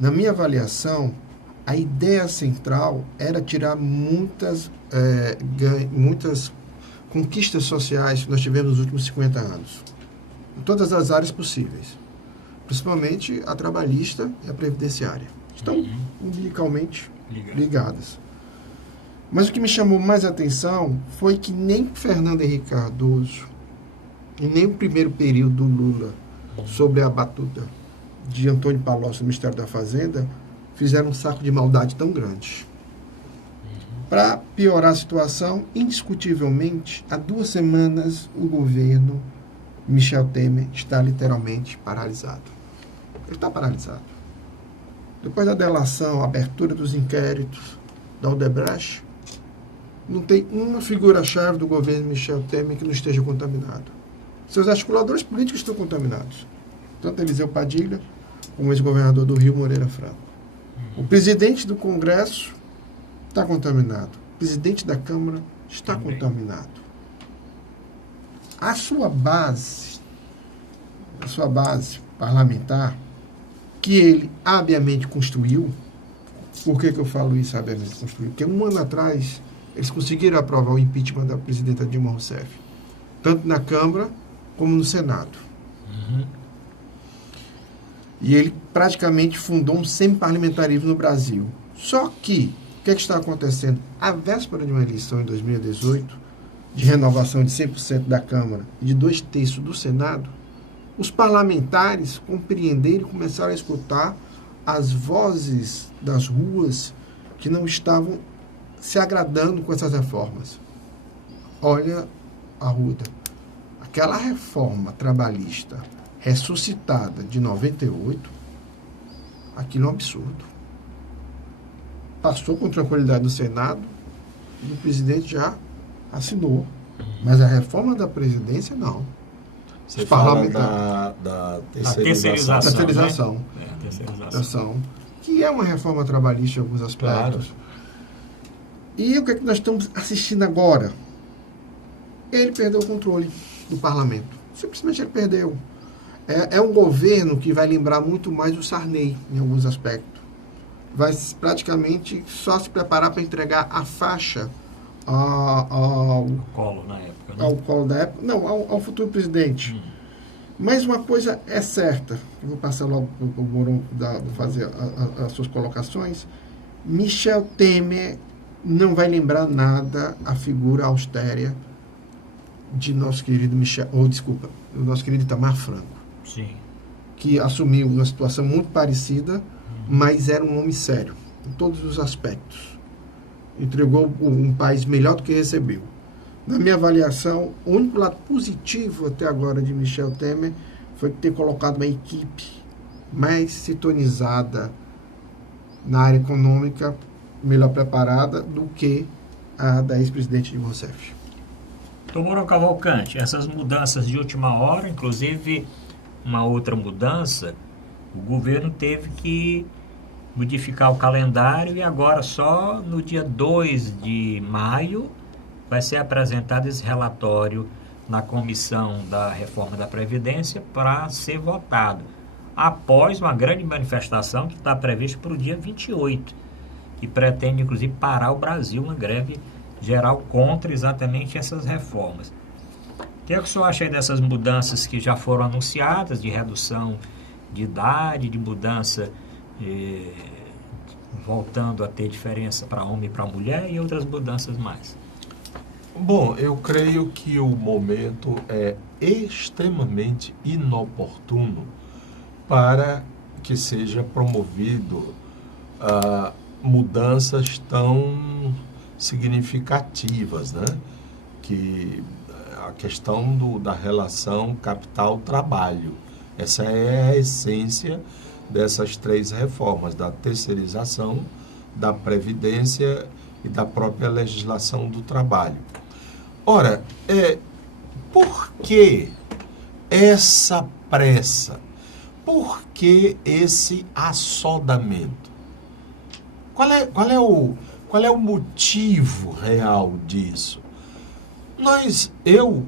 na minha avaliação, a ideia central era tirar muitas conquistas sociais que nós tivemos nos últimos 50 anos, em todas as áreas possíveis, principalmente a trabalhista e a previdenciária. Estão umbilicalmente ligadas. Mas o que me chamou mais atenção foi que nem Fernando Henrique Cardoso e nem o primeiro período do Lula, sob a batuta de Antônio Palocci no Ministério da Fazenda, fizeram um saco de maldade tão grande. Para piorar a situação, indiscutivelmente, há 2 semanas o governo Michel Temer está literalmente paralisado. Ele está paralisado. Depois da delação, a abertura dos inquéritos da Odebrecht, não tem uma figura-chave do governo Michel Temer que não esteja contaminado. Seus articuladores políticos estão contaminados. Tanto Eliseu Padilha, como o ex-governador do Rio, Moreira Franco. O presidente do Congresso está contaminado. O presidente da Câmara está contaminado. A sua base parlamentar, que ele habiamente construiu. Por que eu falo isso, habiamente construiu? Porque 1 ano atrás, eles conseguiram aprovar o impeachment da presidenta Dilma Rousseff, tanto na Câmara como no Senado. Uhum. E ele praticamente fundou um semi-parlamentarismo no Brasil. Só que, o que está acontecendo? À véspera de uma eleição em 2018, de renovação de 100% da Câmara e de 2/3 do Senado, os parlamentares compreenderam e começaram a escutar as vozes das ruas que não estavam se agradando com essas reformas. Olha, Arruda, aquela reforma trabalhista ressuscitada de 98, aquilo é um absurdo. Passou com tranquilidade no Senado e o presidente já assinou. Mas a reforma da presidência, não. Você fala da terceirização. Terceirização. Né? Terceirização. Que é uma reforma trabalhista em alguns aspectos. Claro. E o que é que nós estamos assistindo agora? ele perdeu o controle do parlamento. Simplesmente ele perdeu. É um governo que vai lembrar muito mais do Sarney, em alguns aspectos. Vai praticamente só se preparar para entregar a faixa ao colo na época, né? Ao colo da época. Não, ao futuro presidente. Mas uma coisa é certa, eu vou passar logo para o Mourão fazer as suas colocações. Michel Temer não vai lembrar nada a figura austera de nosso querido do nosso querido Itamar Franco. Sim. Que assumiu uma situação muito parecida, mas era um homem sério, em todos os aspectos. Entregou um país melhor do que recebeu. Na minha avaliação, o único lado positivo até agora de Michel Temer foi ter colocado uma equipe mais sintonizada na área econômica, melhor preparada do que a da ex-presidente Dilma Rousseff. Mourão Cavalcante, essas mudanças de última hora, inclusive uma outra mudança, o governo teve que modificar o calendário e agora só no dia 2 de maio vai ser apresentado esse relatório na Comissão da Reforma da Previdência para ser votado, após uma grande manifestação que está prevista para o dia 28, que pretende, inclusive, parar o Brasil, uma greve geral contra exatamente essas reformas. O que é que o senhor acha aí dessas mudanças que já foram anunciadas, de redução de idade, de mudança, voltando a ter diferença para homem e para mulher e outras mudanças mais? Bom, eu creio que o momento é extremamente inoportuno para que seja promovido mudanças tão significativas, né? Que a questão da relação capital-trabalho. Essa é a essência dessas 3 reformas, da terceirização, da Previdência e da própria legislação do trabalho. Ora, por que essa pressa? Por que esse assodamento? Qual é o motivo real disso? Eu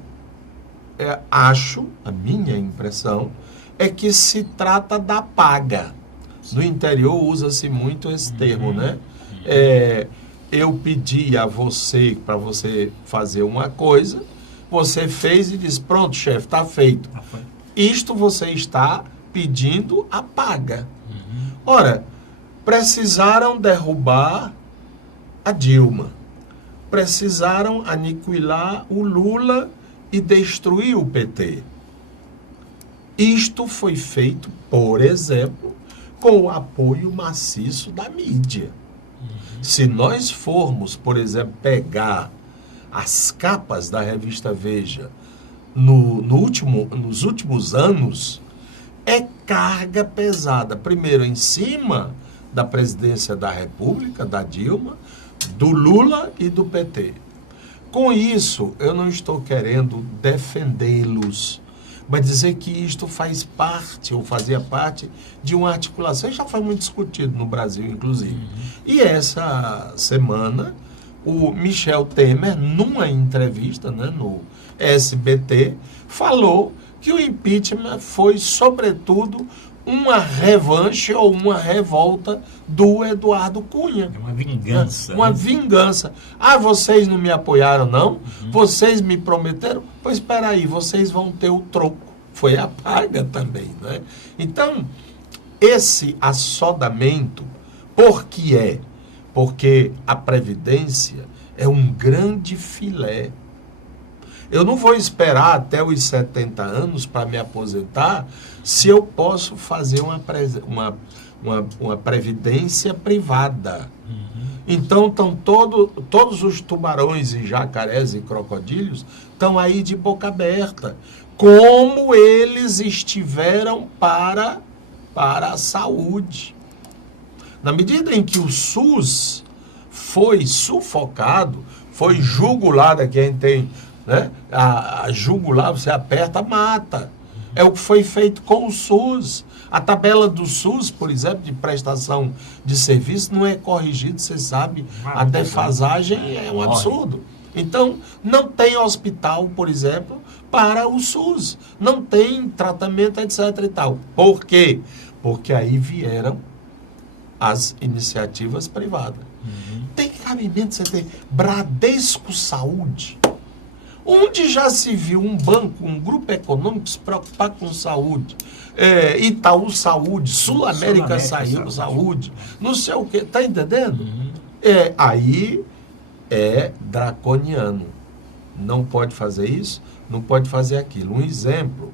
acho, a minha impressão, é que se trata da paga. No interior usa-se muito esse termo, né? Eu pedi a você, para você fazer uma coisa, você fez e disse, pronto, chefe, está feito. Isto você está pedindo a paga. Ora, precisaram derrubar a Dilma. Precisaram aniquilar o Lula e destruir o PT. Isto foi feito, por exemplo, com o apoio maciço da mídia. Se nós formos, por exemplo, pegar as capas da revista Veja nos últimos anos, é carga pesada. Primeiro, em cima da presidência da República, da Dilma, do Lula e do PT. Com isso, eu não estou querendo defendê-los, mas dizer que isto faz parte, ou fazia parte, de uma articulação, já foi muito discutido no Brasil, inclusive. E essa semana, o Michel Temer, numa entrevista, né, no SBT, falou que o impeachment foi, sobretudo, uma revanche ou uma revolta do Eduardo Cunha. Uma vingança. Uma vingança. Ah, vocês não me apoiaram, não? Vocês me prometeram? Pois espera aí, vocês vão ter o troco. Foi a paga também, né? Então, esse assodamento, por que é? Porque a Previdência é um grande filé. Eu não vou esperar até os 70 anos para me aposentar se eu posso fazer uma previdência privada. Então, todos os tubarões e jacarés e crocodilos estão aí de boca aberta. Como eles estiveram para a saúde. Na medida em que o SUS foi sufocado, foi jugulado, aqui a gente tem, né? A jugular, você aperta, mata. É o que foi feito com o SUS. A tabela do SUS, por exemplo, de prestação de serviço, não é corrigida, você sabe. A defasagem é um absurdo. Então, não tem hospital, por exemplo, para o SUS. Não tem tratamento, etc. e tal. Por quê? Porque aí vieram as iniciativas privadas. Tem cabimento você ter Bradesco Saúde, onde já se viu um banco, um grupo econômico se preocupar com saúde. Itaú Saúde, Sul-América Saúde, não sei o quê. Está entendendo? Aí é draconiano. Não pode fazer isso, não pode fazer aquilo. Um exemplo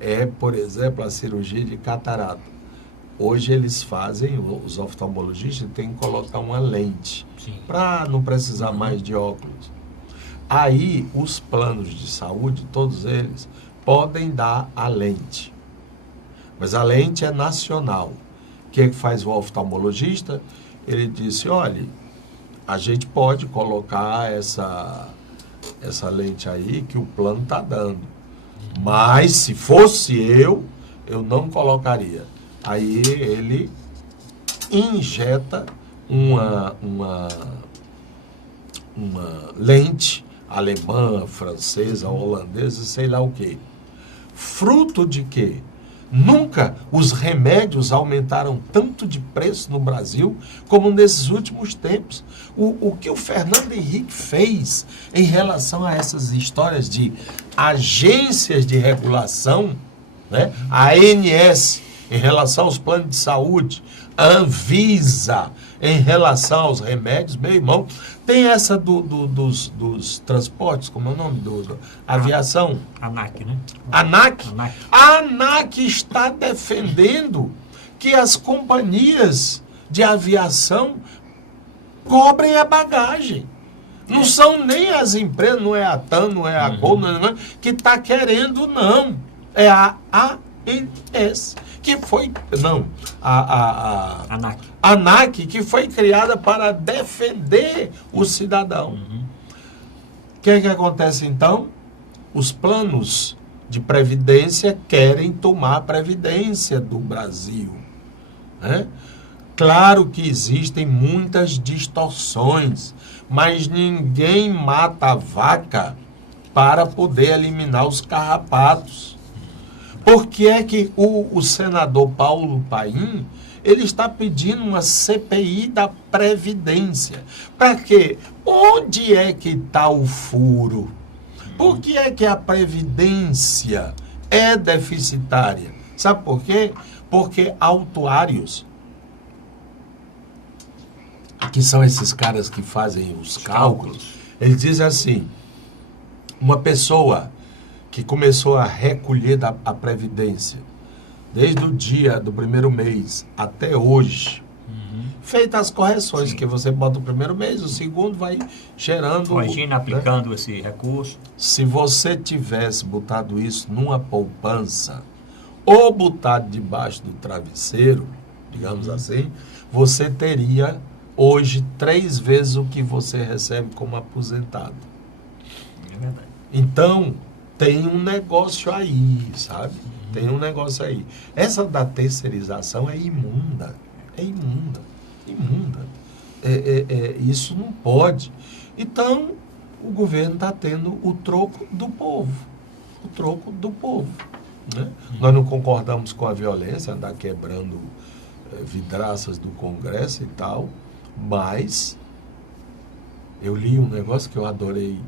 é, por exemplo, a cirurgia de catarata. Hoje eles fazem, os oftalmologistas têm que colocar uma lente para não precisar mais de óculos. Aí os planos de saúde, todos eles, podem dar a lente. Mas a lente é nacional. O que faz o oftalmologista? Ele disse, olha, a gente pode colocar essa lente aí que o plano está dando. Mas se fosse eu não colocaria. Aí ele injeta uma lente alemã, francesa, holandesa, sei lá o quê. Fruto de quê? Nunca os remédios aumentaram tanto de preço no Brasil como nesses últimos tempos. O que o Fernando Henrique fez em relação a essas histórias de agências de regulação, né? A ANS em relação aos planos de saúde, a Anvisa em relação aos remédios, meu irmão, tem essa dos transportes, como é o nome? Aviação? ANAC, né? ANAC? A ANAC está defendendo que as companhias de aviação cobrem a bagagem. Não são nem as empresas, não é a TAM, não é a Gol, não, que está querendo, não. É a ANS, que foi... Não, a ANAC, que foi criada para defender o cidadão. O que acontece, então? Os planos de previdência querem tomar a previdência do Brasil, né? Claro que existem muitas distorções, mas ninguém mata a vaca para poder eliminar os carrapatos. Por que é que o senador Paulo Paim, ele está pedindo uma CPI da Previdência? Para quê? Onde é que está o furo? Por que é que a Previdência é deficitária? Sabe por quê? Porque autuários, que são esses caras que fazem os cálculos, eles dizem assim, uma pessoa que começou a recolher a Previdência, desde o dia do primeiro mês até hoje, feitas as correções, que você bota o primeiro mês, o segundo vai gerando... Corrigindo, aplicando, né, esse recurso. Se você tivesse botado isso numa poupança, ou botado debaixo do travesseiro, digamos assim, você teria hoje 3 vezes o que você recebe como aposentado. É verdade. Então, tem um negócio aí, sabe? Tem um negócio aí. Essa da terceirização é imunda. É imunda. Imunda. Isso não pode. Então, o governo está tendo o troco do povo. O troco do povo. Né? Nós não concordamos com a violência, andar quebrando vidraças do Congresso e tal, mas eu li um negócio que eu adorei.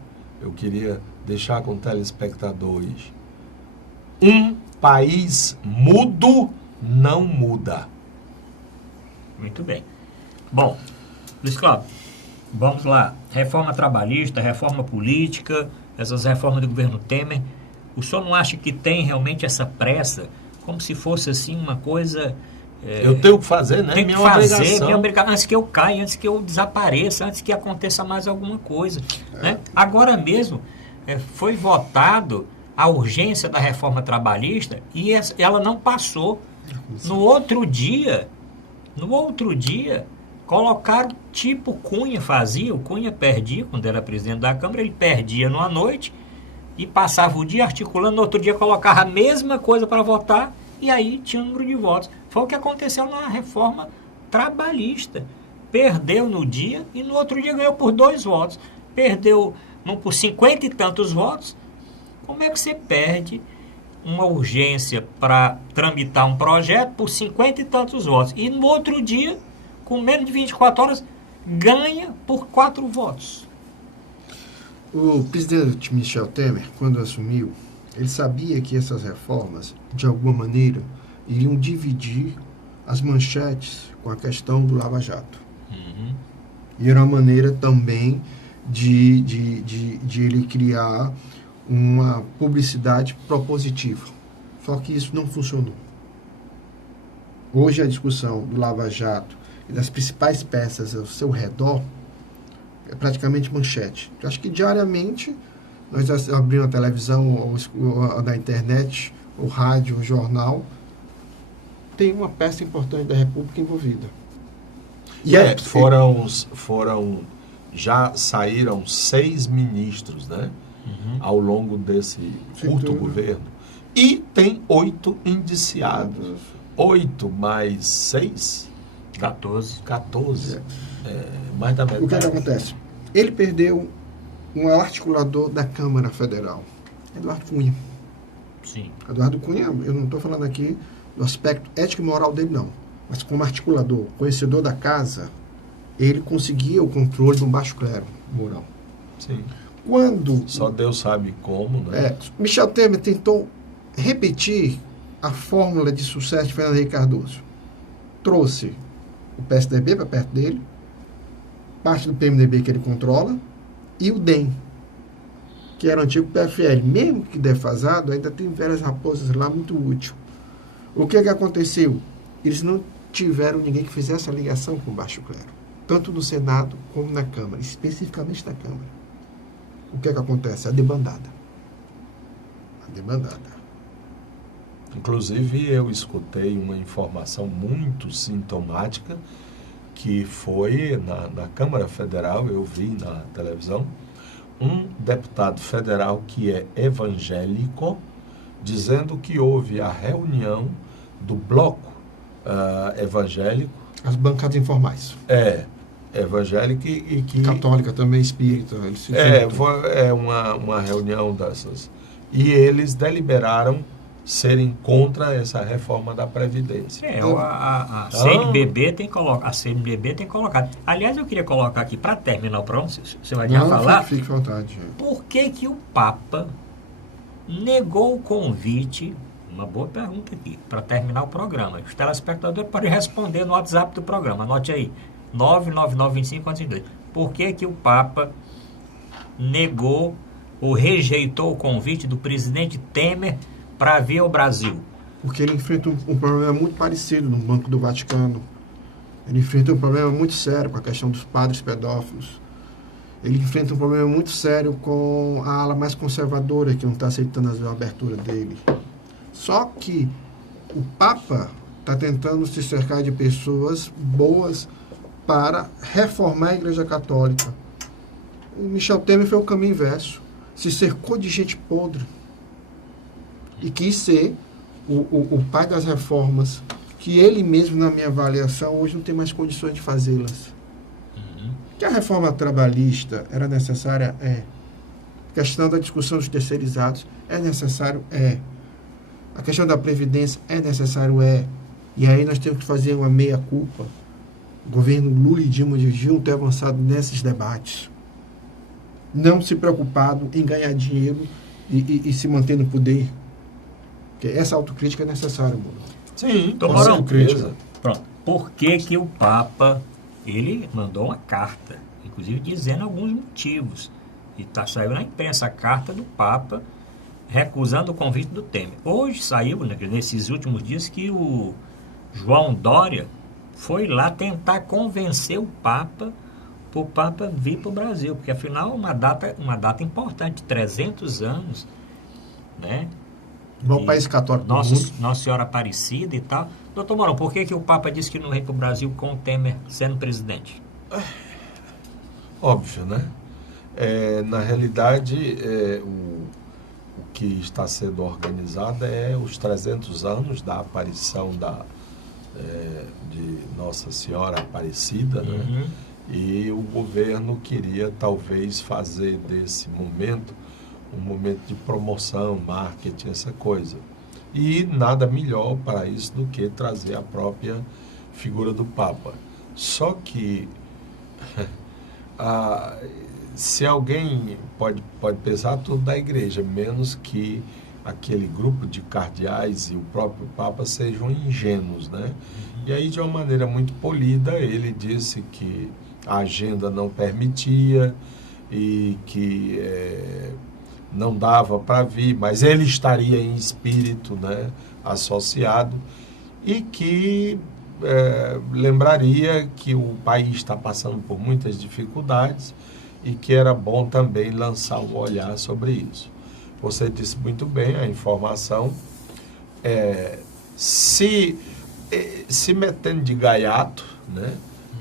Eu queria deixar com telespectadores. Um país mudo não muda. Muito bem. Bom, Luiz Cláudio, vamos lá. Reforma trabalhista, reforma política, essas reformas do governo Temer. O senhor não acha que tem realmente essa pressa, como se fosse assim uma coisa... eu tenho que fazer, né? Tem que fazer, minha obrigação, antes que eu caia, antes que eu desapareça, antes que aconteça mais alguma coisa. Né? Agora mesmo, foi votado a urgência da reforma trabalhista e ela não passou. No outro dia, colocaram tipo Cunha fazia, o Cunha perdia, quando era presidente da Câmara, ele perdia numa noite e passava o dia articulando, no outro dia colocava a mesma coisa para votar e aí tinha um número de votos. Foi o que aconteceu na reforma trabalhista. Perdeu no dia e no outro dia ganhou por 2 votos. perdeu por 50 e tantos votos. Como é que você perde uma urgência para tramitar um projeto por 50 e tantos votos? E no outro dia, com menos de 24 horas, ganha por 4 votos. O presidente Michel Temer, quando assumiu, ele sabia que essas reformas, de alguma maneira, iriam dividir as manchetes com a questão do Lava Jato. Uhum. E era uma maneira também de ele criar uma publicidade propositiva. Só que isso não funcionou. Hoje a discussão do Lava Jato e das principais peças ao seu redor é praticamente manchete. Eu acho que diariamente nós abrimos a televisão, ou da internet, o rádio, o jornal, tem uma peça importante da República envolvida. E já saíram 6 ministros, né? Ao longo desse curto governo. E tem 8 indiciados. 8 mais 6? 14. 14. Mais da metade. O que acontece? Ele perdeu um articulador da Câmara Federal, Eduardo Cunha. Sim. Eduardo Cunha, eu não estou falando aqui do aspecto ético e moral dele, não. Mas como articulador, conhecedor da casa, ele conseguia o controle de um baixo clero moral. Sim. Quando... Só Deus sabe como, né? Michel Temer tentou repetir a fórmula de sucesso de Fernando Henrique Cardoso. Trouxe o PSDB para perto dele, parte do PMDB que ele controla, e o DEM, que era o antigo PFL. Mesmo que defasado, ainda tem várias raposas lá muito útil. O que aconteceu? Eles não tiveram ninguém que fizesse a ligação com o baixo clero, tanto no Senado como na Câmara, especificamente na Câmara. O que acontece? A debandada. Inclusive, eu escutei uma informação muito sintomática, que foi na Câmara Federal, eu vi na televisão, um deputado federal que é evangélico, dizendo que houve a reunião do bloco evangélico. As bancadas informais. Evangélica e que... Católica também, espírita. Uma reunião dessas. E eles deliberaram serem contra essa reforma da Previdência. A CNBB tem colocado. Aliás, eu queria colocar aqui, para terminar o programa, se você vai falar... Fique à vontade. Por que o Papa negou o convite? Uma boa pergunta aqui, para terminar o programa. Os telespectadores podem responder no WhatsApp do programa. Anote aí, 9992542. Por que o Papa negou ou rejeitou o convite do presidente Temer para vir ao Brasil? Porque ele enfrenta um problema muito parecido no Banco do Vaticano. Ele enfrenta um problema muito sério com a questão dos padres pedófilos. Ele enfrenta um problema muito sério com a ala mais conservadora, que não está aceitando a abertura dele. Só que o Papa está tentando se cercar de pessoas boas para reformar a Igreja Católica. O Michel Temer foi o caminho inverso. Se cercou de gente podre. E quis ser o pai das reformas, que ele mesmo, na minha avaliação, hoje não tem mais condições de fazê-las. Que a reforma trabalhista era necessária? A questão da discussão dos terceirizados é necessário? A questão da Previdência é necessário? E aí nós temos que fazer uma meia-culpa. O governo Lula e Dilma deviam ter avançado nesses debates. Não se preocupado em ganhar dinheiro e se manter no poder. Porque essa autocrítica é necessária, Bruno. Sim, com certeza. Pronto. Por que o Papa, ele mandou uma carta, inclusive dizendo alguns motivos. E saiu na imprensa a carta do Papa recusando o convite do Temer. Hoje saiu, nesses últimos dias, que o João Dória foi lá tentar convencer o Papa para o Papa vir para o Brasil, porque afinal é uma data importante, 300 anos, né? Bom país católico do mundo. Nossa Senhora Aparecida e tal. Doutor Mourão, por que o Papa disse que não vem para o Brasil com o Temer sendo presidente? Óbvio, né? Na realidade, o que está sendo organizado é os 300 anos da aparição de Nossa Senhora Aparecida, né? E o governo queria talvez fazer desse momento um momento de promoção, marketing, essa coisa. E nada melhor para isso do que trazer a própria figura do Papa. Só que se alguém pode pensar tudo da igreja, menos que aquele grupo de cardeais e o próprio Papa sejam ingênuos, né? E aí, de uma maneira muito polida, ele disse que a agenda não permitia e que não dava para vir, mas ele estaria em espírito, né, associado, e que lembraria que o país está passando por muitas dificuldades e que era bom também lançar um olhar sobre isso. Você disse muito bem, a informação se metendo de gaiato, né?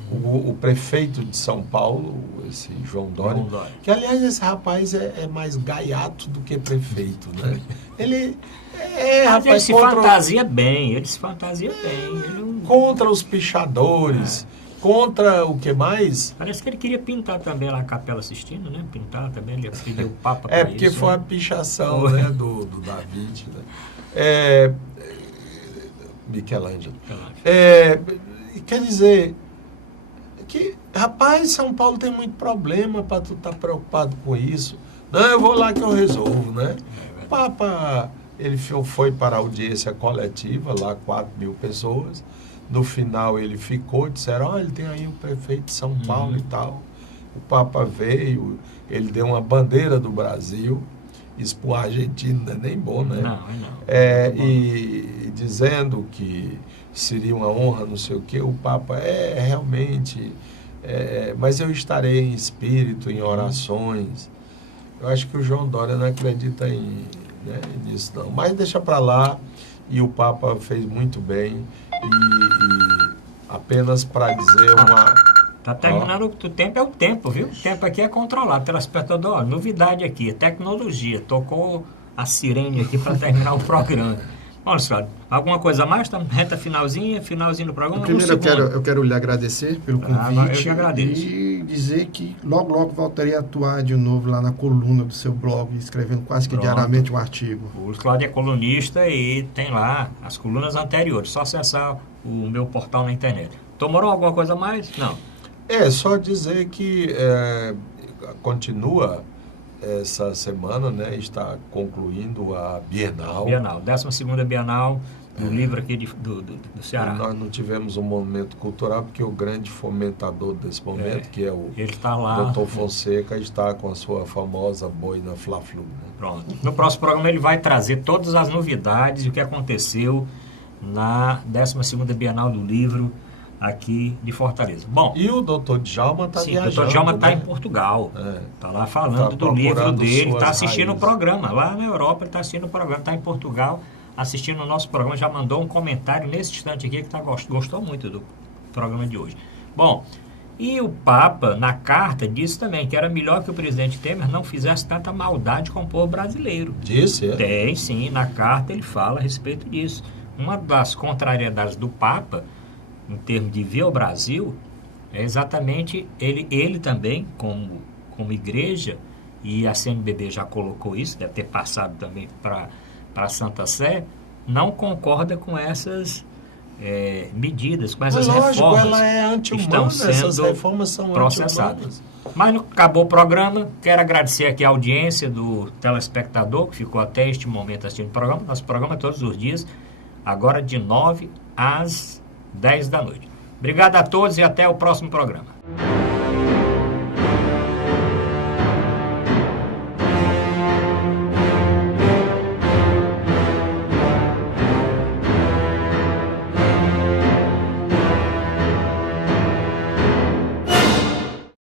O prefeito de São Paulo, esse João Dória, que aliás esse rapaz é mais gaiato do que prefeito, né? Ele ele se fantasia bem, ele contra os pichadores, contra o que mais? Parece que ele queria pintar também lá a Capela Sistina, né? Pintar também, ele pediu o Papa para porque isso, foi a pichação, né, do Da Vinci, né? Michelangelo. Quer dizer que, rapaz, São Paulo tem muito problema para tu estar preocupado com isso. Não, eu vou lá que eu resolvo, né? O Papa, ele foi para a audiência coletiva, lá 4.000 pessoas. No final ele ficou, disseram, ele tem aí o prefeito de São Paulo e tal. O Papa veio, ele deu uma bandeira do Brasil, isso para o argentino não é nem bom, né? Não. E dizendo que seria uma honra, não sei o quê, o Papa realmente, mas eu estarei em espírito, em orações. Eu acho que o João Dória não acredita nisso não, mas deixa para lá, e o Papa fez muito bem, e apenas para dizer uma... Está terminando, o tempo é o tempo, viu? O tempo aqui é controlado, telespectador. Novidade aqui, tecnologia. Tocou a sirene aqui para terminar o programa. Olha só, alguma coisa a mais? Estamos reta finalzinho do programa. Primeiro eu quero lhe agradecer pelo convite. Eu que agradeço. E dizer que logo voltarei a atuar de novo lá na coluna do seu blog, escrevendo quase que diariamente um artigo. O Cláudio é colunista e tem lá as colunas anteriores. Só acessar o meu portal na internet. Tomorou alguma coisa a mais? Não. Só dizer que continua essa semana, né? Está concluindo a Bienal. 12ª Bienal do livro aqui do Ceará. E nós não tivemos um momento cultural, porque o grande fomentador desse momento, que é o Dr. Fonseca, está com a sua famosa boina Fla-Flu. Né? Pronto. No próximo programa ele vai trazer todas as novidades e o que aconteceu na 12ª Bienal do livro aqui de Fortaleza. Bom, e o Dr. Djalma está viajando. O Dr. Djalma está em Portugal. Está lá falando do livro dele, está assistindo o programa. Lá na Europa ele está assistindo o programa, está em Portugal assistindo o nosso programa. Já mandou um comentário nesse instante aqui que gostou muito do programa de hoje. Bom, e o Papa, na carta, disse também que era melhor que o presidente Temer não fizesse tanta maldade com o povo brasileiro. Disse? Tem, sim. Na carta ele fala a respeito disso. Uma das contrariedades do Papa, em termos de ver o Brasil, é exatamente ele também, como igreja, e a CNBB já colocou isso, deve ter passado também para a Santa Sé, não concorda com essas medidas, com essas reformas ela é anti-humana, que estão sendo essas reformas são processadas. Mas acabou o programa, quero agradecer aqui a audiência do telespectador, que ficou até este momento assistindo o programa. Nosso programa é todos os dias, agora de 9 às 10 da noite. Obrigado a todos e até o próximo programa.